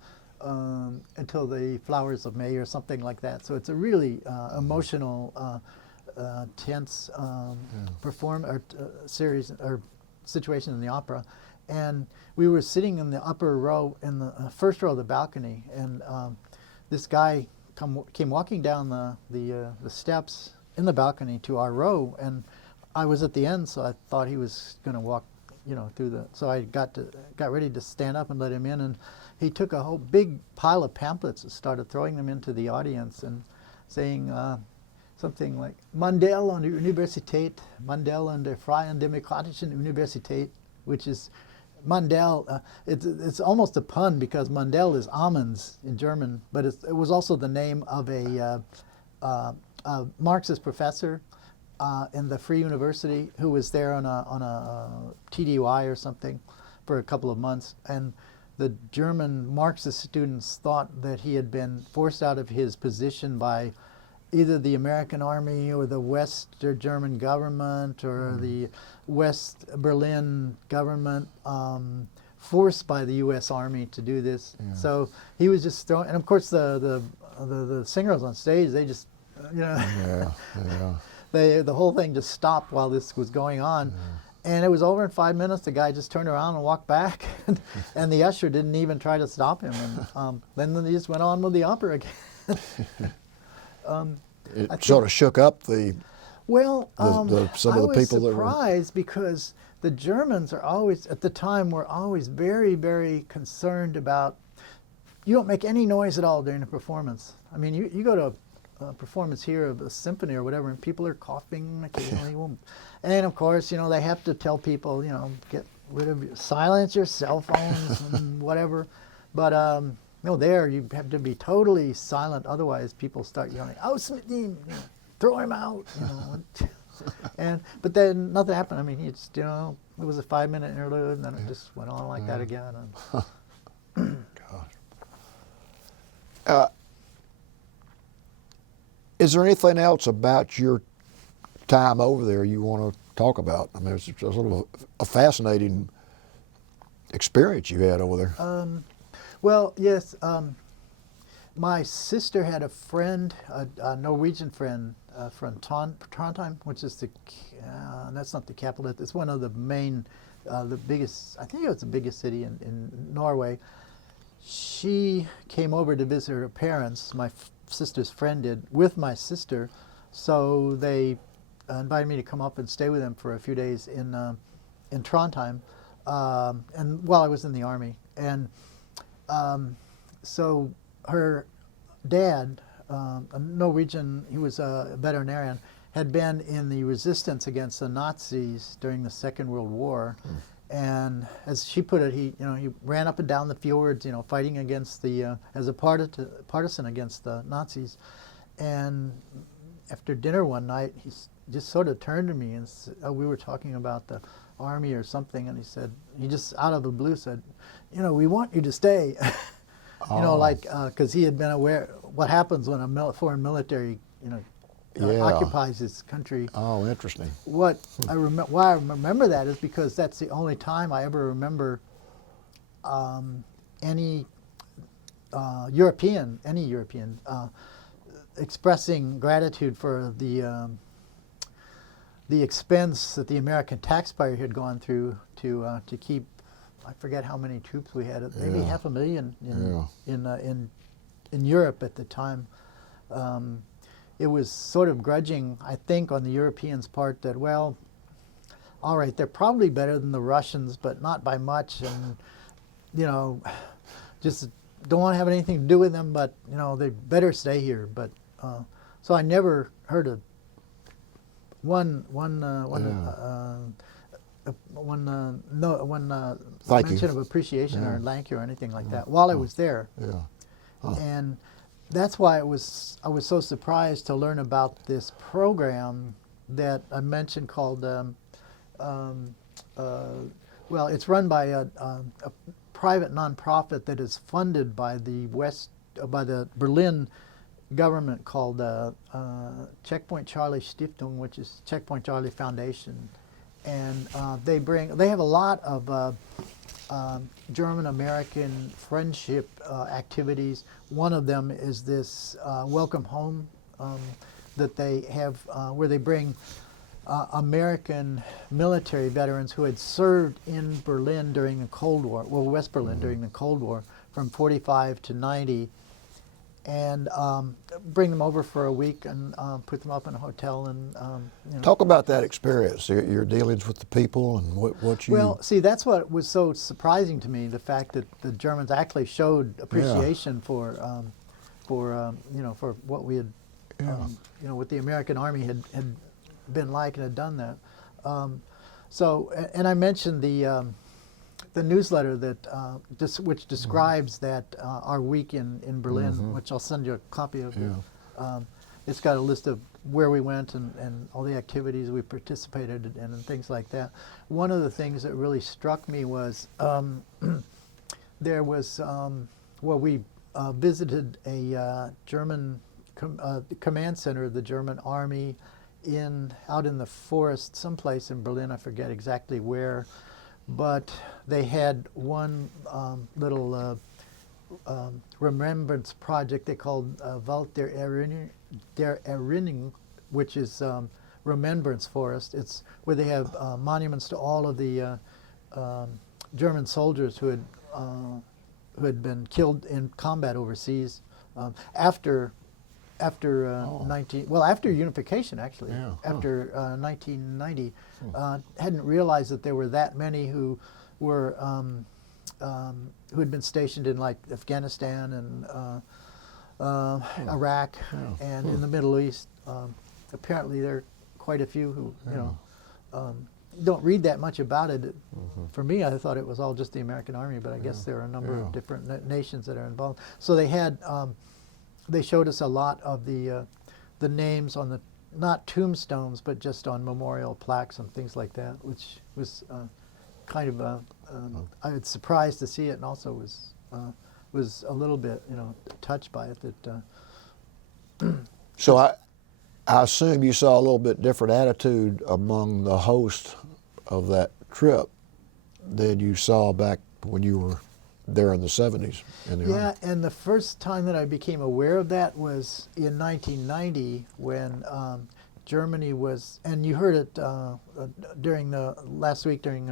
flowers of May or something like that. So it's a really emotional, tense series or situation in the opera. And we were sitting in the upper row, in the first row of the balcony, and this guy came walking down the steps in the balcony to our row, and I was at the end, so I thought he was going to walk, you know, through the. So I got ready to stand up and let him in, and he took a whole big pile of pamphlets and started throwing them into the audience and saying something like Mandel an der Universität, Mandel an der Freien Demokratischen Universität, which is Mandel. It's almost a pun because Mandel is almonds in German, but it was also the name of a Marxist professor in the Free University who was there on a TDY or something for a couple of months, and the German Marxist students thought that he had been forced out of his position by either the American army or the West German government or the West Berlin government, forced by the U.S. Army to do this. So he was just throwing, and of course the singers on stage, they just, you know, the whole thing just stopped while this was going on. And it was over in 5 minutes. The guy just turned around and walked back, and the usher didn't even try to stop him. And then they just went on with the opera again. It I think- sort of shook up the. Well, some I of the was people that were- surprised because the Germans are always, at the time, were always very, very concerned about, you don't make any noise at all during a performance. I mean, you go to a performance here of a symphony or whatever, and people are coughing occasionally. And of course, they have to tell people, get rid of silence your cell phones and whatever. But there you have to be totally silent, otherwise people start yelling, "Oh, Smithy, throw him out!" But then nothing happened. I mean, he just, it was a 5-minute interlude, and then it just went on like that again. And Is there anything else about your time over there you want to talk about? I mean, it's sort of a fascinating experience you had over there. Well, yes. My sister had a friend, a Norwegian friend from Trondheim, which is that's not the capital. It's one of the main, the biggest. I think it was the biggest city in Norway. She came over to visit her parents. My sister's friend did with my sister, so they invited me to come up and stay with them for a few days in Trondheim, and while I was in the army. And so her dad, a Norwegian, he was a veterinarian, had been in the resistance against the Nazis during the Second World War. And as she put it, he ran up and down the fjords, fighting against as a partisan against the Nazis. And after dinner one night, he just sort of turned to me and we were talking about the army or something, and he just out of the blue said, "We want you to stay." Because he had been aware what happens when a foreign military, occupies his country. Oh, interesting. Why I remember that is because that's the only time I ever remember any European expressing gratitude for the expense that the American taxpayer had gone through to keep. I forget how many troops we had. Maybe 500,000 in Europe at the time. It was sort of grudging, I think, on the Europeans' part that, well, all right, they're probably better than the Russians, but not by much, and just don't want to have anything to do with them. But they better stay here. But so I never heard of one mention of appreciation or thank you or anything like that while I was there. And that's why I was so surprised to learn about this program that I mentioned called it's run by a private nonprofit that is funded by the Berlin government called Checkpoint Charlie Stiftung, which is Checkpoint Charlie Foundation. And they have a lot of German-American friendship activities. One of them is this Welcome Home that they have, where they bring American military veterans who had served in Berlin during the Cold War, West Berlin during the Cold War, from 45 to 90, and bring them over for a week and put them up in a hotel and Talk about that experience, your dealings with the people and what you. Well, see, that's what was so surprising to me, the fact that the Germans actually showed appreciation for what we had, what the American Army had been like and had done that. And I mentioned the newsletter that which describes that our week in Berlin, which I'll send you a copy of. It's got a list of where we went and all the activities we participated in and things like that. One of the things that really struck me was there was we visited a German command center of the German Army out in the forest someplace in Berlin. I forget exactly where. But they had one little remembrance project they called Wald der Erinnerung, which is Remembrance Forest. It's where they have monuments to all of the German soldiers who had been killed in combat overseas after after after unification, actually, Yeah. after 1990, hadn't realized that there were that many who were who had been stationed in like Afghanistan and Iraq and in the Middle East. Apparently, there are quite a few who don't read that much about it. For me, I thought it was all just the American Army, but I guess there are a number of different nations that are involved. So they had, they showed us a lot of the names on the, not tombstones, but just on memorial plaques and things like that, which was kind of, I was surprised to see it, and also was a little bit, touched by it. That So I assume you saw a little bit different attitude among the hosts of that trip than you saw back when you were there in the 70s. Yeah, and the first time that I became aware of that was in 1990 when Germany was, and you heard it during the last week during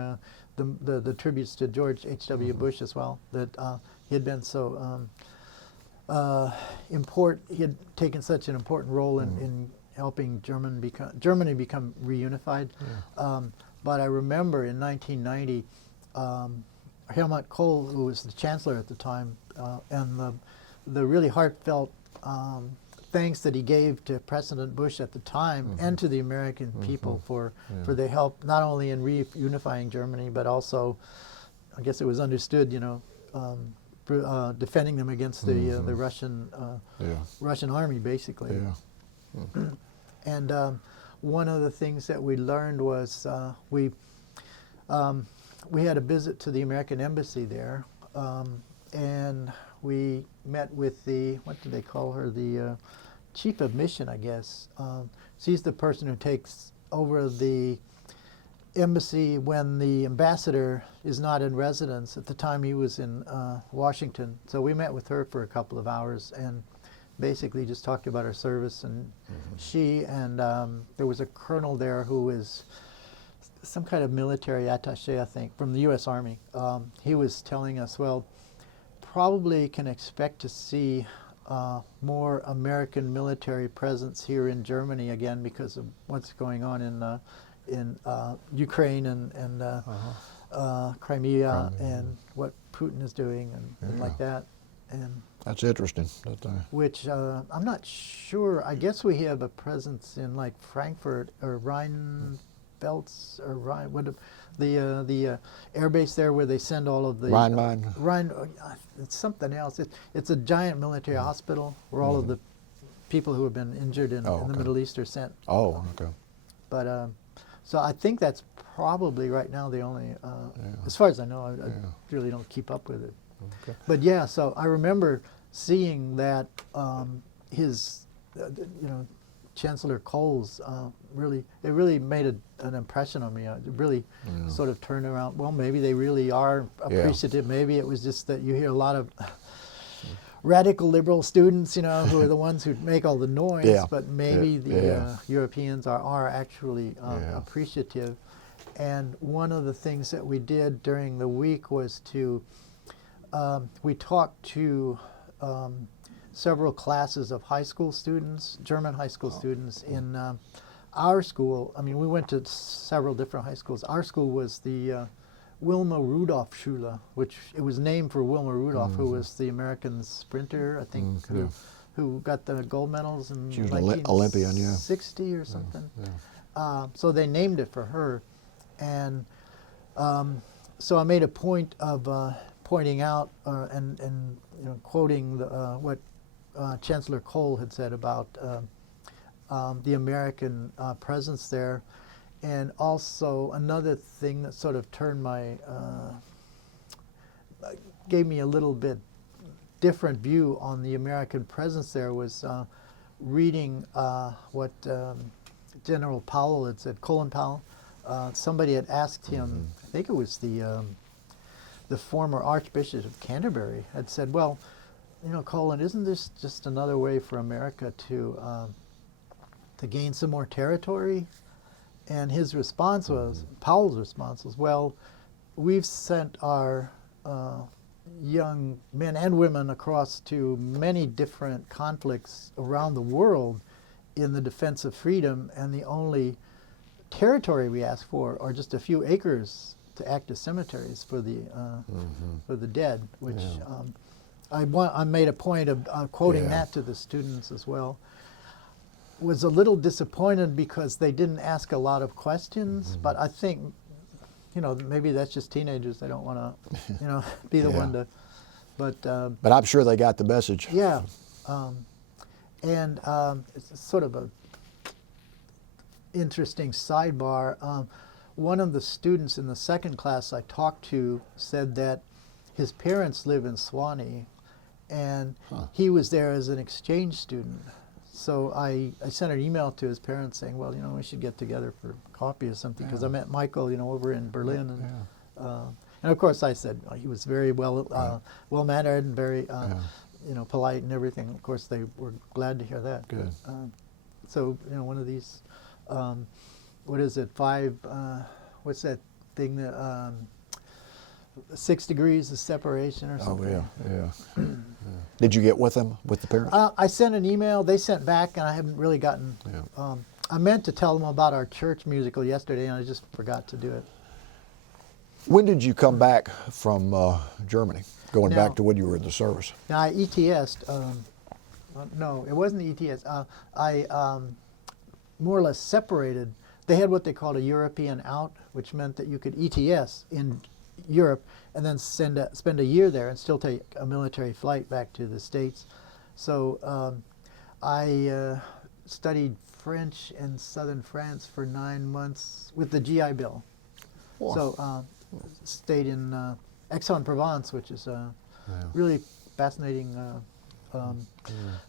the tributes to George H.W. Bush as well, that he had been so important, he had taken such an important role in helping Germany become reunified. But I remember in 1990, Helmut Kohl, who was the chancellor at the time, and the really heartfelt thanks that he gave to President Bush at the time and to the American people for their help, not only in reunifying Germany, but also, I guess it was understood, defending them against the Russian army, basically. Yeah. And one of the things that we learned was we had a visit to the American embassy there, and we met with the, what do they call her, the chief of mission, I guess. She's the person who takes over the embassy when the ambassador is not in residence. At the time he was in Washington. So we met with her for a couple of hours and basically just talked about her service. And she and there was a colonel there who was some kind of military attaché, I think, from the U.S. Army. He was telling us, well, probably can expect to see more American military presence here in Germany again because of what's going on in Ukraine and Crimea and what Putin is doing and like that. And that's interesting. which I'm not sure. I guess we have a presence in like Frankfurt or Rheinfelds or the air base there where they send all of the Rhine. It's something else. It's a giant military hospital where all of the people who have been injured in the Middle East are sent. Oh, okay. But so I think that's probably right now the only, as far as I know, I really don't keep up with it. Okay. But yeah, so I remember seeing that his, Chancellor Kohl's it really made an impression on me. It really sort of turned around. Well, maybe they really are appreciative. Maybe it was just that you hear a lot of radical liberal students, who are the ones who make all the noise. But maybe the Europeans are actually appreciative. And one of the things that we did during the week was to we talked to several classes of high school students, German high school students in our school. I mean, we went to several different high schools. Our school was the Wilma Rudolph Schule, which it was named for Wilma Rudolph, who was the American sprinter, I think, who got the gold medals in 1960 or something. So they named it for her. And so I made a point of pointing out and quoting what Chancellor Kohl had said about the American presence there, and also another thing that sort of turned gave me a little bit different view on the American presence there was reading what General Powell had said, Colin Powell. Somebody had asked him, I think it was the former Archbishop of Canterbury, had said, well, Colin, isn't this just another way for America to gain some more territory? And his response was, Powell's response was, well, we've sent our young men and women across to many different conflicts around the world in the defense of freedom, and the only territory we ask for are just a few acres to act as cemeteries for the dead, which I made a point of quoting that to the students as well. Was a little disappointed because they didn't ask a lot of questions, but I think, you know, maybe that's just teenagers. They don't want to, you know, be the one to, but I'm sure they got the message. yeah, and it's sort of a interesting sidebar. One of the students in the second class I talked to said that his parents live in Swanee, and he was there as an exchange student. So I sent an email to his parents saying, well, you know, we should get together for coffee or something, because I met Michael, you know, over in Berlin. And of course I said he was very well-mannered and very, you know, polite and everything. Of course they were glad to hear that. Good. So, you know, one of these, what is it, what's that thing that, 6 degrees of separation or something. Oh, yeah. Did you get with them, with the parents? I sent an email. They sent back, and I haven't really gotten. I meant to tell them about our church musical yesterday, and I just forgot to do it. When did you come back from Germany, going back to when you were in the service? Now, I ETS'd. No, it wasn't ETS. I more or less separated. They had what they called a European out, which meant that you could ETS in Europe and then spend a year there and still take a military flight back to the States. So I studied French in southern France for 9 months with the GI Bill. Wow. So stayed in Aix-en-Provence, which is a really fascinating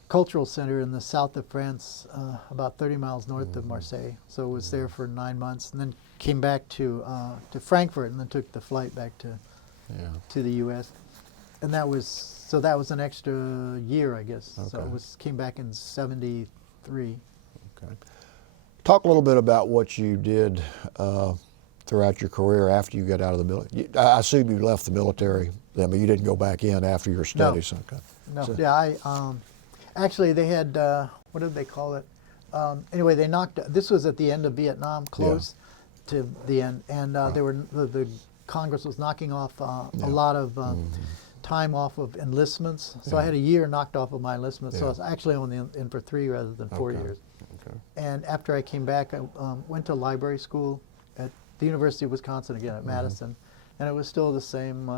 cultural center in the south of France, about 30 miles north of Marseille. So was there for 9 months, and then came back to Frankfurt, and then took the flight back to the U.S. And that was an extra year, I guess. Okay. So came back in '73. Okay. Talk a little bit about what you did throughout your career after you got out of the military. I assume you left the military then, but you didn't go back in after your studies. Okay. No, So- yeah, I actually they had what did they call it? Anyway, they knocked. This was at the end of Vietnam, close to the end, and they were the Congress was knocking off a lot of time off of enlistments. So I had a year knocked off of my enlistment. So I was actually only in for 3 rather than 4 years. Okay. And after I came back, I went to library school at the University of Wisconsin again at Madison, and it was still the same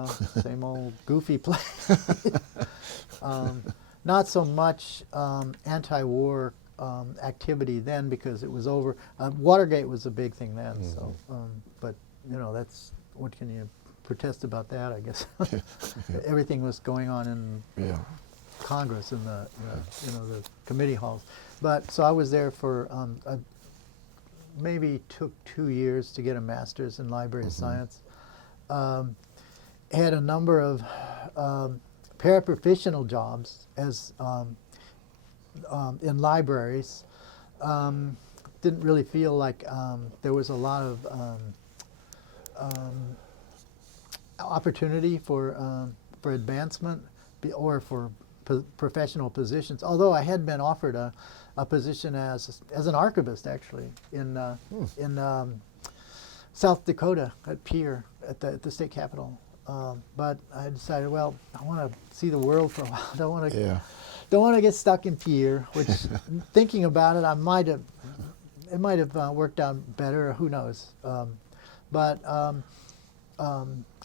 same old goofy place. Not so much anti-war activity then, because it was over. Watergate was a big thing then. So, but you know, that's what can you protest about that? I guess everything was going on in Congress in the the committee halls. But so I was there for maybe took 2 years to get a master's in library science. Had a number of paraprofessional jobs as in libraries. Didn't really feel like there was a lot of opportunity for advancement or for professional positions. Although I had been offered a position as an archivist actually in South Dakota at Pierre at the state capitol. But I decided, well, I want to see the world for a while. I don't want to get stuck in Pierre. Which, thinking about it, it might have worked out better. Who knows? But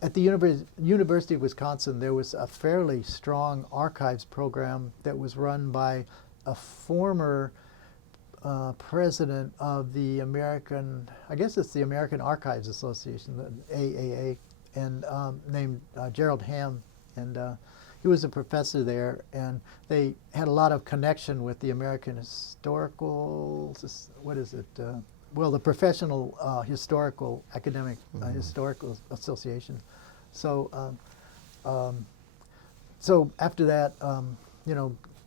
at the University of Wisconsin, there was a fairly strong archives program that was run by a former president of the American, I guess it's the American Archives Association, the AAA, and named Gerald Ham, and he was a professor there, and they had a lot of connection with the American Historical, the Professional Historical Academic Historical Association. So, so after that,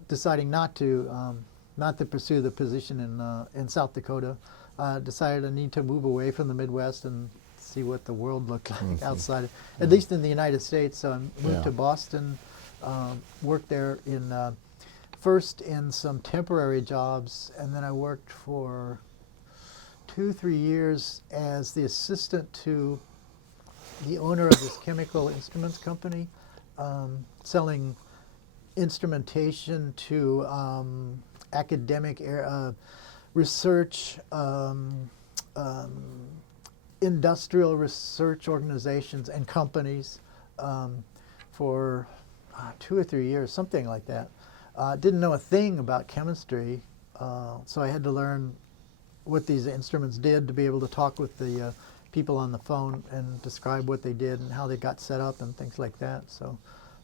deciding not to pursue the position in South Dakota, decided I need to move away from the Midwest and see what the world looked like outside, at least in the United States. So I moved Yeah. to Boston, worked there in first in some temporary jobs, and then I worked for 2-3 years as the assistant to the owner of this chemical instruments company, selling instrumentation to academic research, industrial research organizations and companies for 2 or 3 years, something like that. Didn't know a thing about chemistry, so I had to learn what these instruments did to be able to talk with the people on the phone and describe what they did and how they got set up and things like that. So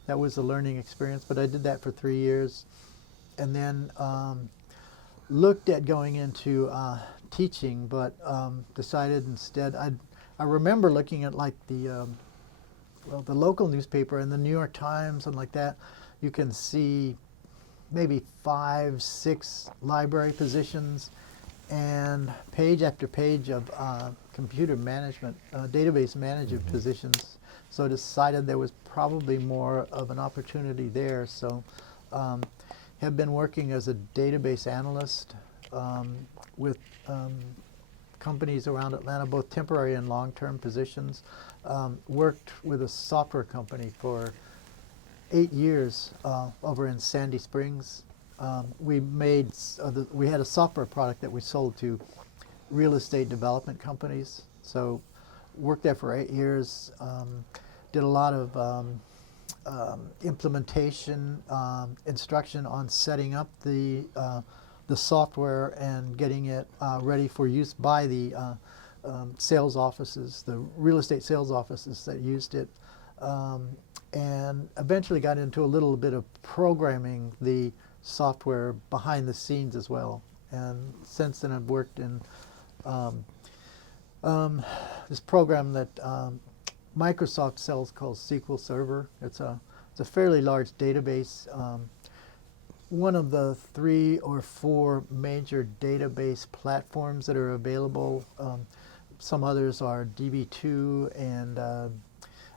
that was a learning experience, but I did that for 3 years, and then looked at going into teaching, but decided instead. I remember looking at like the local newspaper and the New York Times and like that. You can see maybe 5, 6 library positions and page after page of computer management, database manager positions. So I decided there was probably more of an opportunity there. So have been working as a database analyst with companies around Atlanta, both temporary and long-term positions. Worked with a software company for 8 years over in Sandy Springs. We had a software product that we sold to real estate development companies. So worked there for 8 years. Did a lot of implementation, instruction on setting up the software and getting it ready for use by the sales offices, the real estate sales offices that used it, and eventually got into a little bit of programming the software behind the scenes as well. And since then I've worked in this program that Microsoft sells called SQL Server. It's a fairly large database. One of the 3 or 4 major database platforms that are available. Some others are DB2 and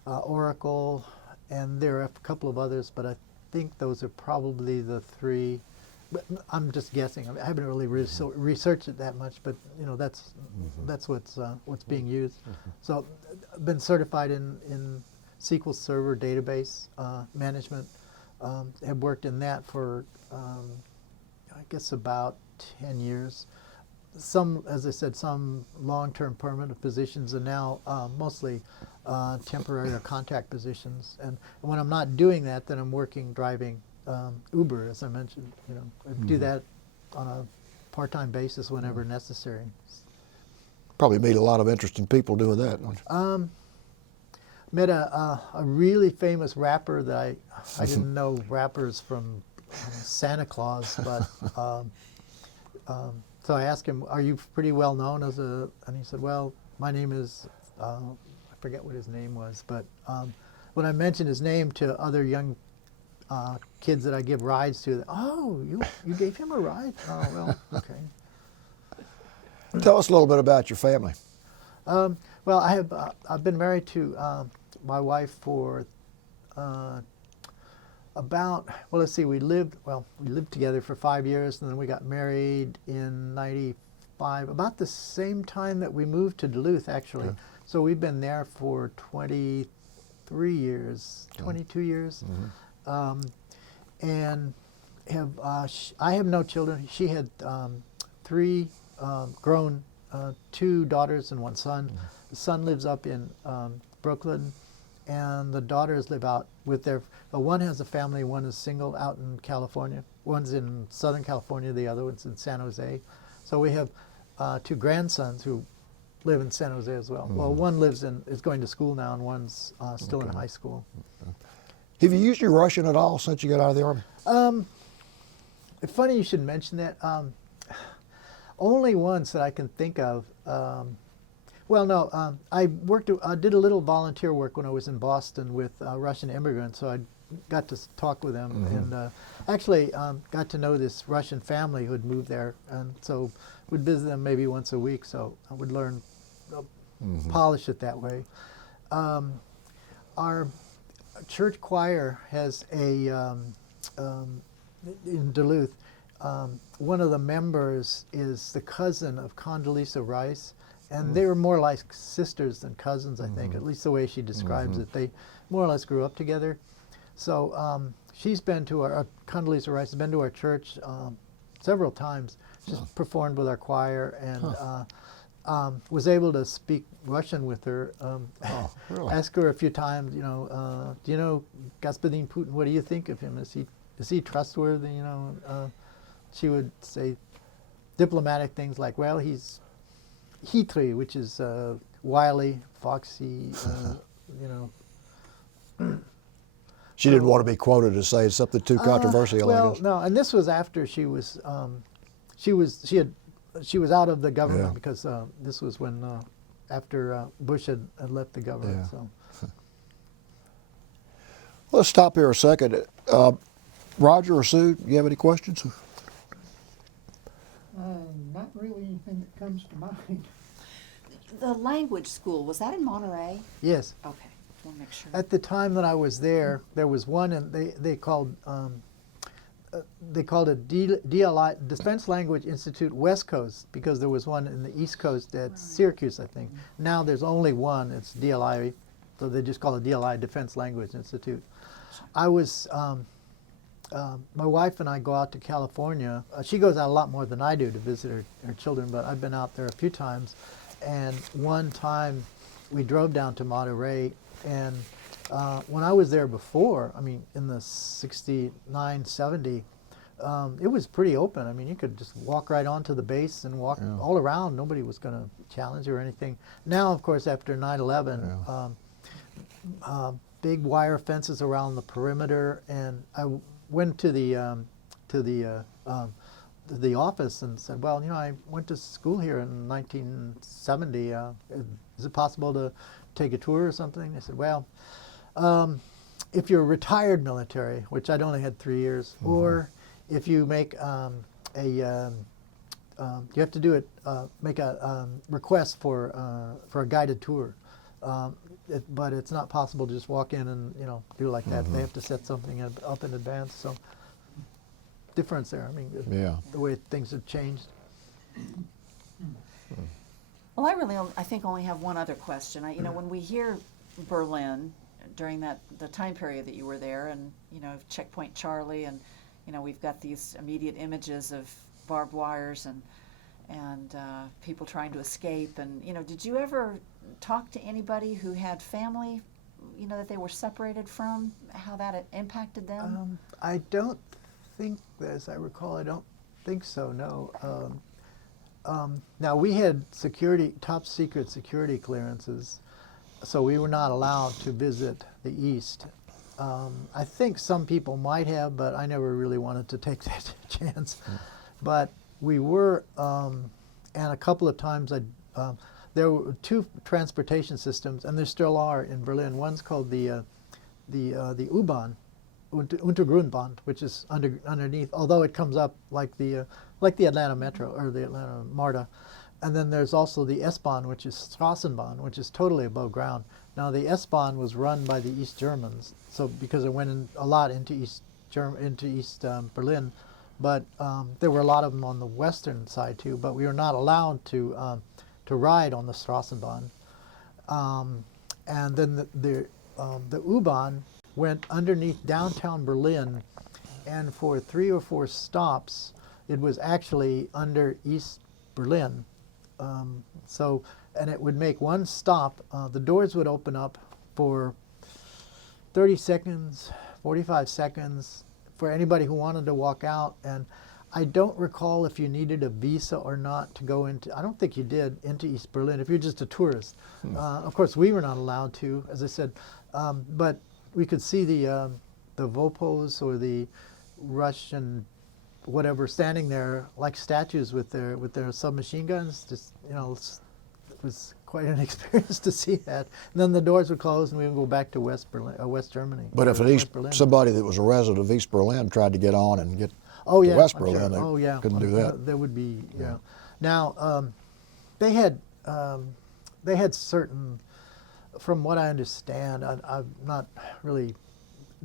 Oracle, and there are a couple of others, but I think those are probably the 3. But I'm just guessing. I haven't really researched it that much, but you know that's what's being used. So I've been certified in SQL Server database management. Have worked in that for I guess about 10 years. Some, as I said, some long-term permanent positions, and now mostly temporary or contract positions. And when I'm not doing that, then I'm working driving Uber, as I mentioned. You know, I do that on a part-time basis whenever necessary. Probably meet a lot of interesting people doing that, don't you? Met a really famous rapper that I didn't know rappers from Santa Claus, but so I asked him, "Are you pretty well known as a?" And he said, "Well, my name is I forget what his name was, but when I mentioned his name to other young kids that I give rides to, oh, you gave him a ride? Oh, well, okay." Tell us a little bit about your family. Well, I've been married to my wife for about, well, let's see, we lived together for 5 years, and then we got married in '95, about the same time that we moved to Duluth, actually. Okay. So we've been there for 23 years, 22 years. And I have no children. She had 3 grown, 2 daughters and 1 son. The son lives up in Brooklyn, and the daughters live out with their, one has a family, one is single out in California. One's in Southern California, the other one's in San Jose. So we have 2 grandsons who live in San Jose as well. Well, one is going to school now, and one's still in high school. Have you used your Russian at all since you got out of the Army? It's funny you should mention that. Only once that I can think of. Well, no, I did a little volunteer work when I was in Boston with Russian immigrants, so I got to talk with them, and actually got to know this Russian family who had moved there, and so would visit them maybe once a week, so I would learn polish it that way. Our church choir has in Duluth, one of the members is the cousin of Condoleezza Rice, and they were more like sisters than cousins, I think, at least the way she describes it. They more or less grew up together. So she's been to Condoleezza Rice has been to our church several times. She's performed with our choir and was able to speak Russian with her. Really? Ask her a few times, do you know Господин Putin? What do you think of him? Is he trustworthy? She would say diplomatic things like, well, he's Hitri, which is wily, foxy, She didn't want to be quoted as saying something too controversial, I well, guess. no, and this was after she was out of the government Yeah. because this was when after Bush had left the government. Yeah. So Let's stop here a second. Roger or Sue, do you have any questions? Not really anything that comes to mind. The language school, was that in Monterey? yes, Okay, want to make sure. at the time that I was there was one, and they called it DLI, Defense Language Institute West Coast, because there was one in the East Coast at Syracuse, I think. Now there's only one. It's DLI, so they just call it DLI, Defense Language Institute. I was. My wife and I go out to California. She goes out a lot more than I do to visit her children, but I've been out there a few times. And one time we drove down to Monterey, and when I was there before, I mean, in the 69, 70, it was pretty open. I mean, you could just walk right onto the base and walk all around. Nobody was going to challenge you or anything. Now, of course, after 9/11, big wire fences around the perimeter, and I went to the office and said, well, I went to school here in 1970. Is it possible to take a tour or something? They said, well, if you're retired military, which I'd only had 3 years, or if you make you have to do it, make a request for a guided tour. But it's not possible to just walk in and do like that. They have to set something up in advance. So difference there. I mean, the way things have changed. Well, I think only have one other question. When we hear Berlin during the time period that you were there, and Checkpoint Charlie, and we've got these immediate images of barbed wires and people trying to escape. And did you ever talk to anybody who had family, that they were separated from? How that had impacted them? I don't think, as I recall, I don't think so. No. Now we had top secret security clearances, so we were not allowed to visit the East. I think some people might have, but I never really wanted to take that chance. But we were, and a couple of times there were two transportation systems, and there still are in Berlin. One's called the U-Bahn, Untergrundbahn, which is underneath, although it comes up like the Atlanta Metro or the Atlanta MARTA. And then there's also the S-Bahn, which is Straßenbahn, which is totally above ground. Now the S-Bahn was run by the East Germans, so because it went a lot into East Berlin, but there were a lot of them on the western side too. But we were not allowed to ride on the Straßenbahn. And then the U-Bahn went underneath downtown Berlin, and for 3 or 4 stops, it was actually under East Berlin. And it would make one stop. The doors would open up for 30 seconds, 45 seconds for anybody who wanted to walk out. And I don't recall if you needed a visa or not to go into, I don't think you did, into East Berlin, if you're just a tourist. Of course, we were not allowed to, as I said, but we could see the Vopos or the Russian whatever standing there like statues with their submachine guns. Just, it was quite an experience to see that. And then the doors would close and we would go back to West Germany. But if somebody that was a resident of East Berlin tried to get on and get to West Berlin, they couldn't do that. There would be, Now, they had they had certain, from what I understand, I'm not really,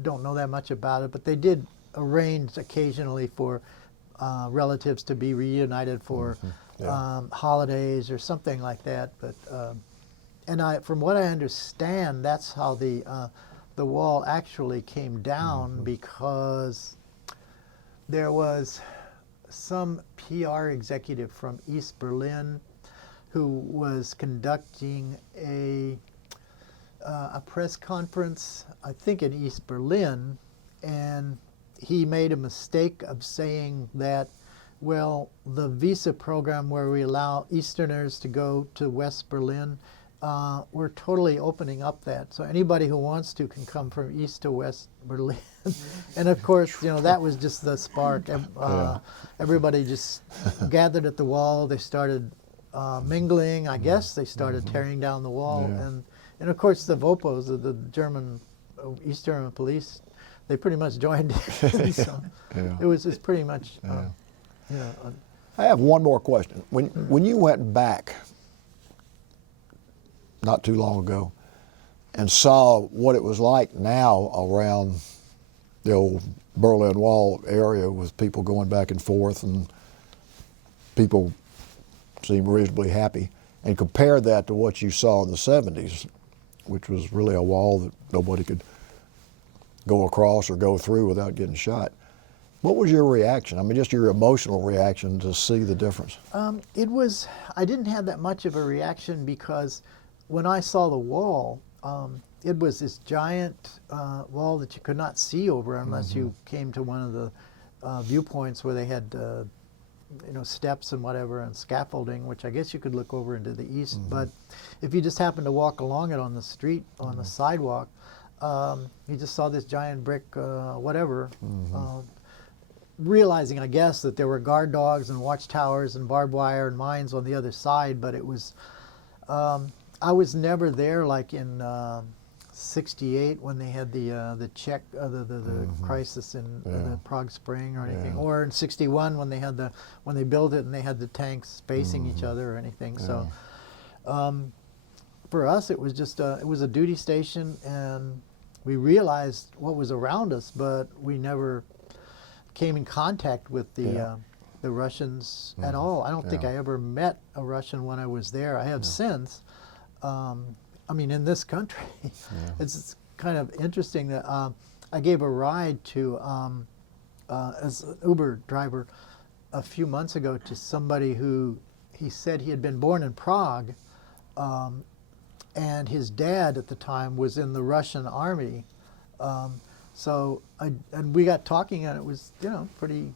don't know that much about it, but they did arrange occasionally for relatives to be reunited for holidays or something like that. But and from what I understand, that's how the wall actually came down, because there was some PR executive from East Berlin who was conducting a press conference, I think in East Berlin, and he made a mistake of saying that, well, the visa program where we allow Easterners to go to West Berlin, we're totally opening up that. So anybody who wants to can come from East to West Berlin. And of course, you know, that was just the spark. Everybody just gathered at the wall. They started mingling. I guess they started tearing down the wall. And of course, the VOPOs, the German, East German police, they pretty much joined in. So it's pretty much, you know. I have one more question. When you went back not too long ago and saw what it was like now around the old Berlin Wall area, with people going back and forth and people seem reasonably happy, and compare that to what you saw in the 70s, which was really a wall that nobody could go across or go through without getting shot. What was your reaction? I mean, just your emotional reaction to see the difference. I didn't have that much of a reaction, because when I saw the wall, it was this giant wall that you could not see over unless you came to one of the viewpoints where they had you know, steps and whatever and scaffolding, which I guess you could look over into the east. But if you just happened to walk along it on the street, on the sidewalk, you just saw this giant brick whatever, realizing, I guess, that there were guard dogs and watchtowers and barbed wire and mines on the other side. But it was, I was never there like in '68 when they had the Czech the crisis in the Prague Spring or anything, or in '61 when they had when they built it and they had the tanks facing each other or anything. So for us, it was just it was a duty station, and we realized what was around us, but we never came in contact with the Russians at all. I don't think I ever met a Russian when I was there. I have since. I mean, in this country, it's kind of interesting that I gave a ride to, as an Uber driver a few months ago, to somebody who, he said he had been born in Prague, and his dad at the time was in the Russian army. So and we got talking, and it was, you know, pretty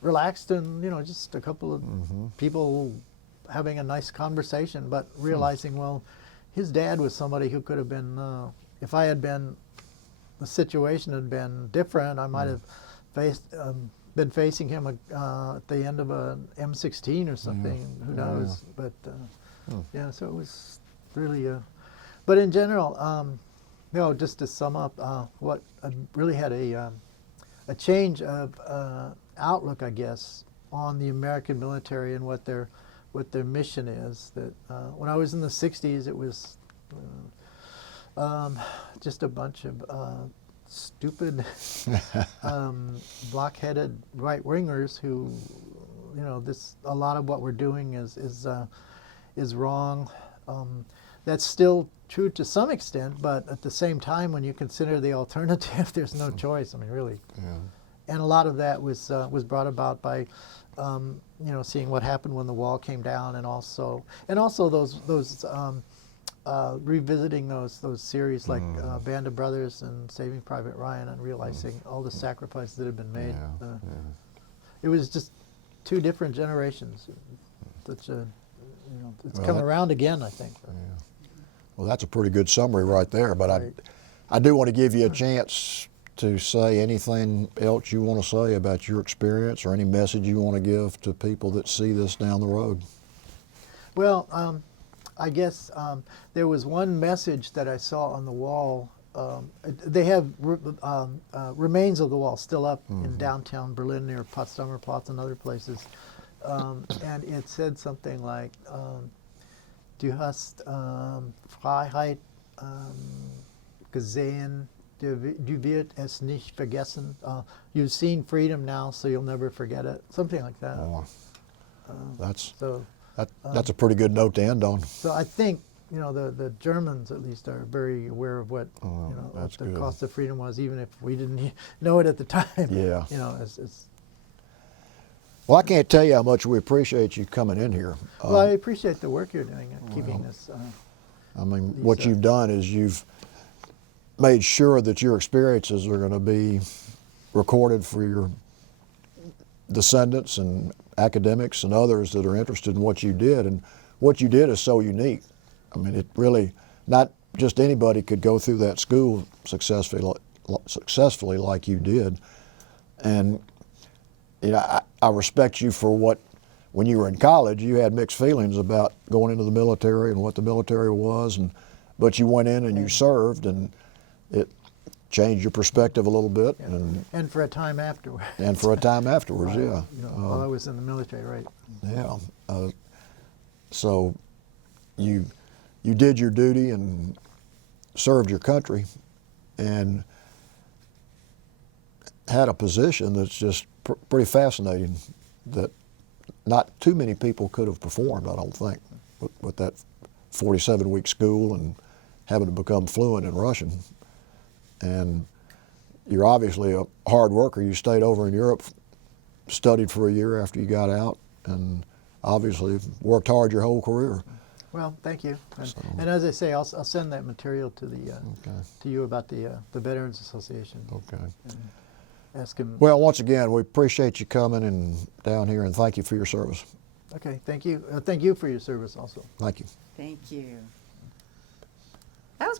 relaxed, and, you know, just a couple of people having a nice conversation, but realizing, well, his dad was somebody who could have been, if I had been, the situation had been different, I might have been facing him at the end of an M16 or something, who knows. But yeah, so it was really, but in general, you know, just to sum up, what I really had a change of outlook, I guess, on the American military and what their mission is. That when I was in the '60s, it was just a bunch of stupid, block-headed right-wingers who, you know, a lot of what we're doing is wrong. That's still true to some extent, but at the same time, when you consider the alternative, there's no choice. I mean, really. And a lot of that was brought about by, you know, seeing what happened when the wall came down, and also those revisiting those series like Band of Brothers and Saving Private Ryan, and realizing all the sacrifices that had been made. It was just two different generations. Such a, you know, it's come around again, I think. Well, that's a pretty good summary right there. But I do want to give you a chance to say anything else you want to say about your experience, or any message you want to give to people that see this down the road. Well, I guess there was one message that I saw on the wall. They have remains of the wall still up in downtown Berlin near Potsdamer Platz and other places. And it said something like, Du hast Freiheit gesehen, du wirst es nicht vergessen. You've seen freedom now, so you'll never forget it. Something like that. Oh, that's So, that's a pretty good note to end on. so I think the Germans at least are very aware of what Oh, what that's the good. cost of freedom was, even if we didn't know it at the time. Yeah. It's Well, I can't tell you how much we appreciate you coming in here. well, I appreciate the work you're doing at keeping this. I mean, these, what you've done is you've made sure that your experiences are going to be recorded for your descendants and academics and others that are interested in what you did. And what you did is so unique. I mean, it really, not just anybody could go through that school successfully like you did. And I respect you for when you were in college, you had mixed feelings about going into the military and what the military was, but you went in and you served, and it changed your perspective a little bit, And for a time afterwards. and for a time afterwards, yeah. While I was in the military, right? Yeah. So you did your duty and served your country, and had a position that's just pretty fascinating that not too many people could have performed, I don't think, with that 47-week school and having to become fluent in Russian. And you're obviously a hard worker. You stayed over in Europe, studied for a year after you got out, and obviously worked hard your whole career. Well, thank you. And as I say, I'll send that material to to you about the Veterans Association. Okay. And ask him. Well, once again, we appreciate you coming and down here, and thank you for your service. Okay, thank you. Thank you for your service also. Thank you. Thank you.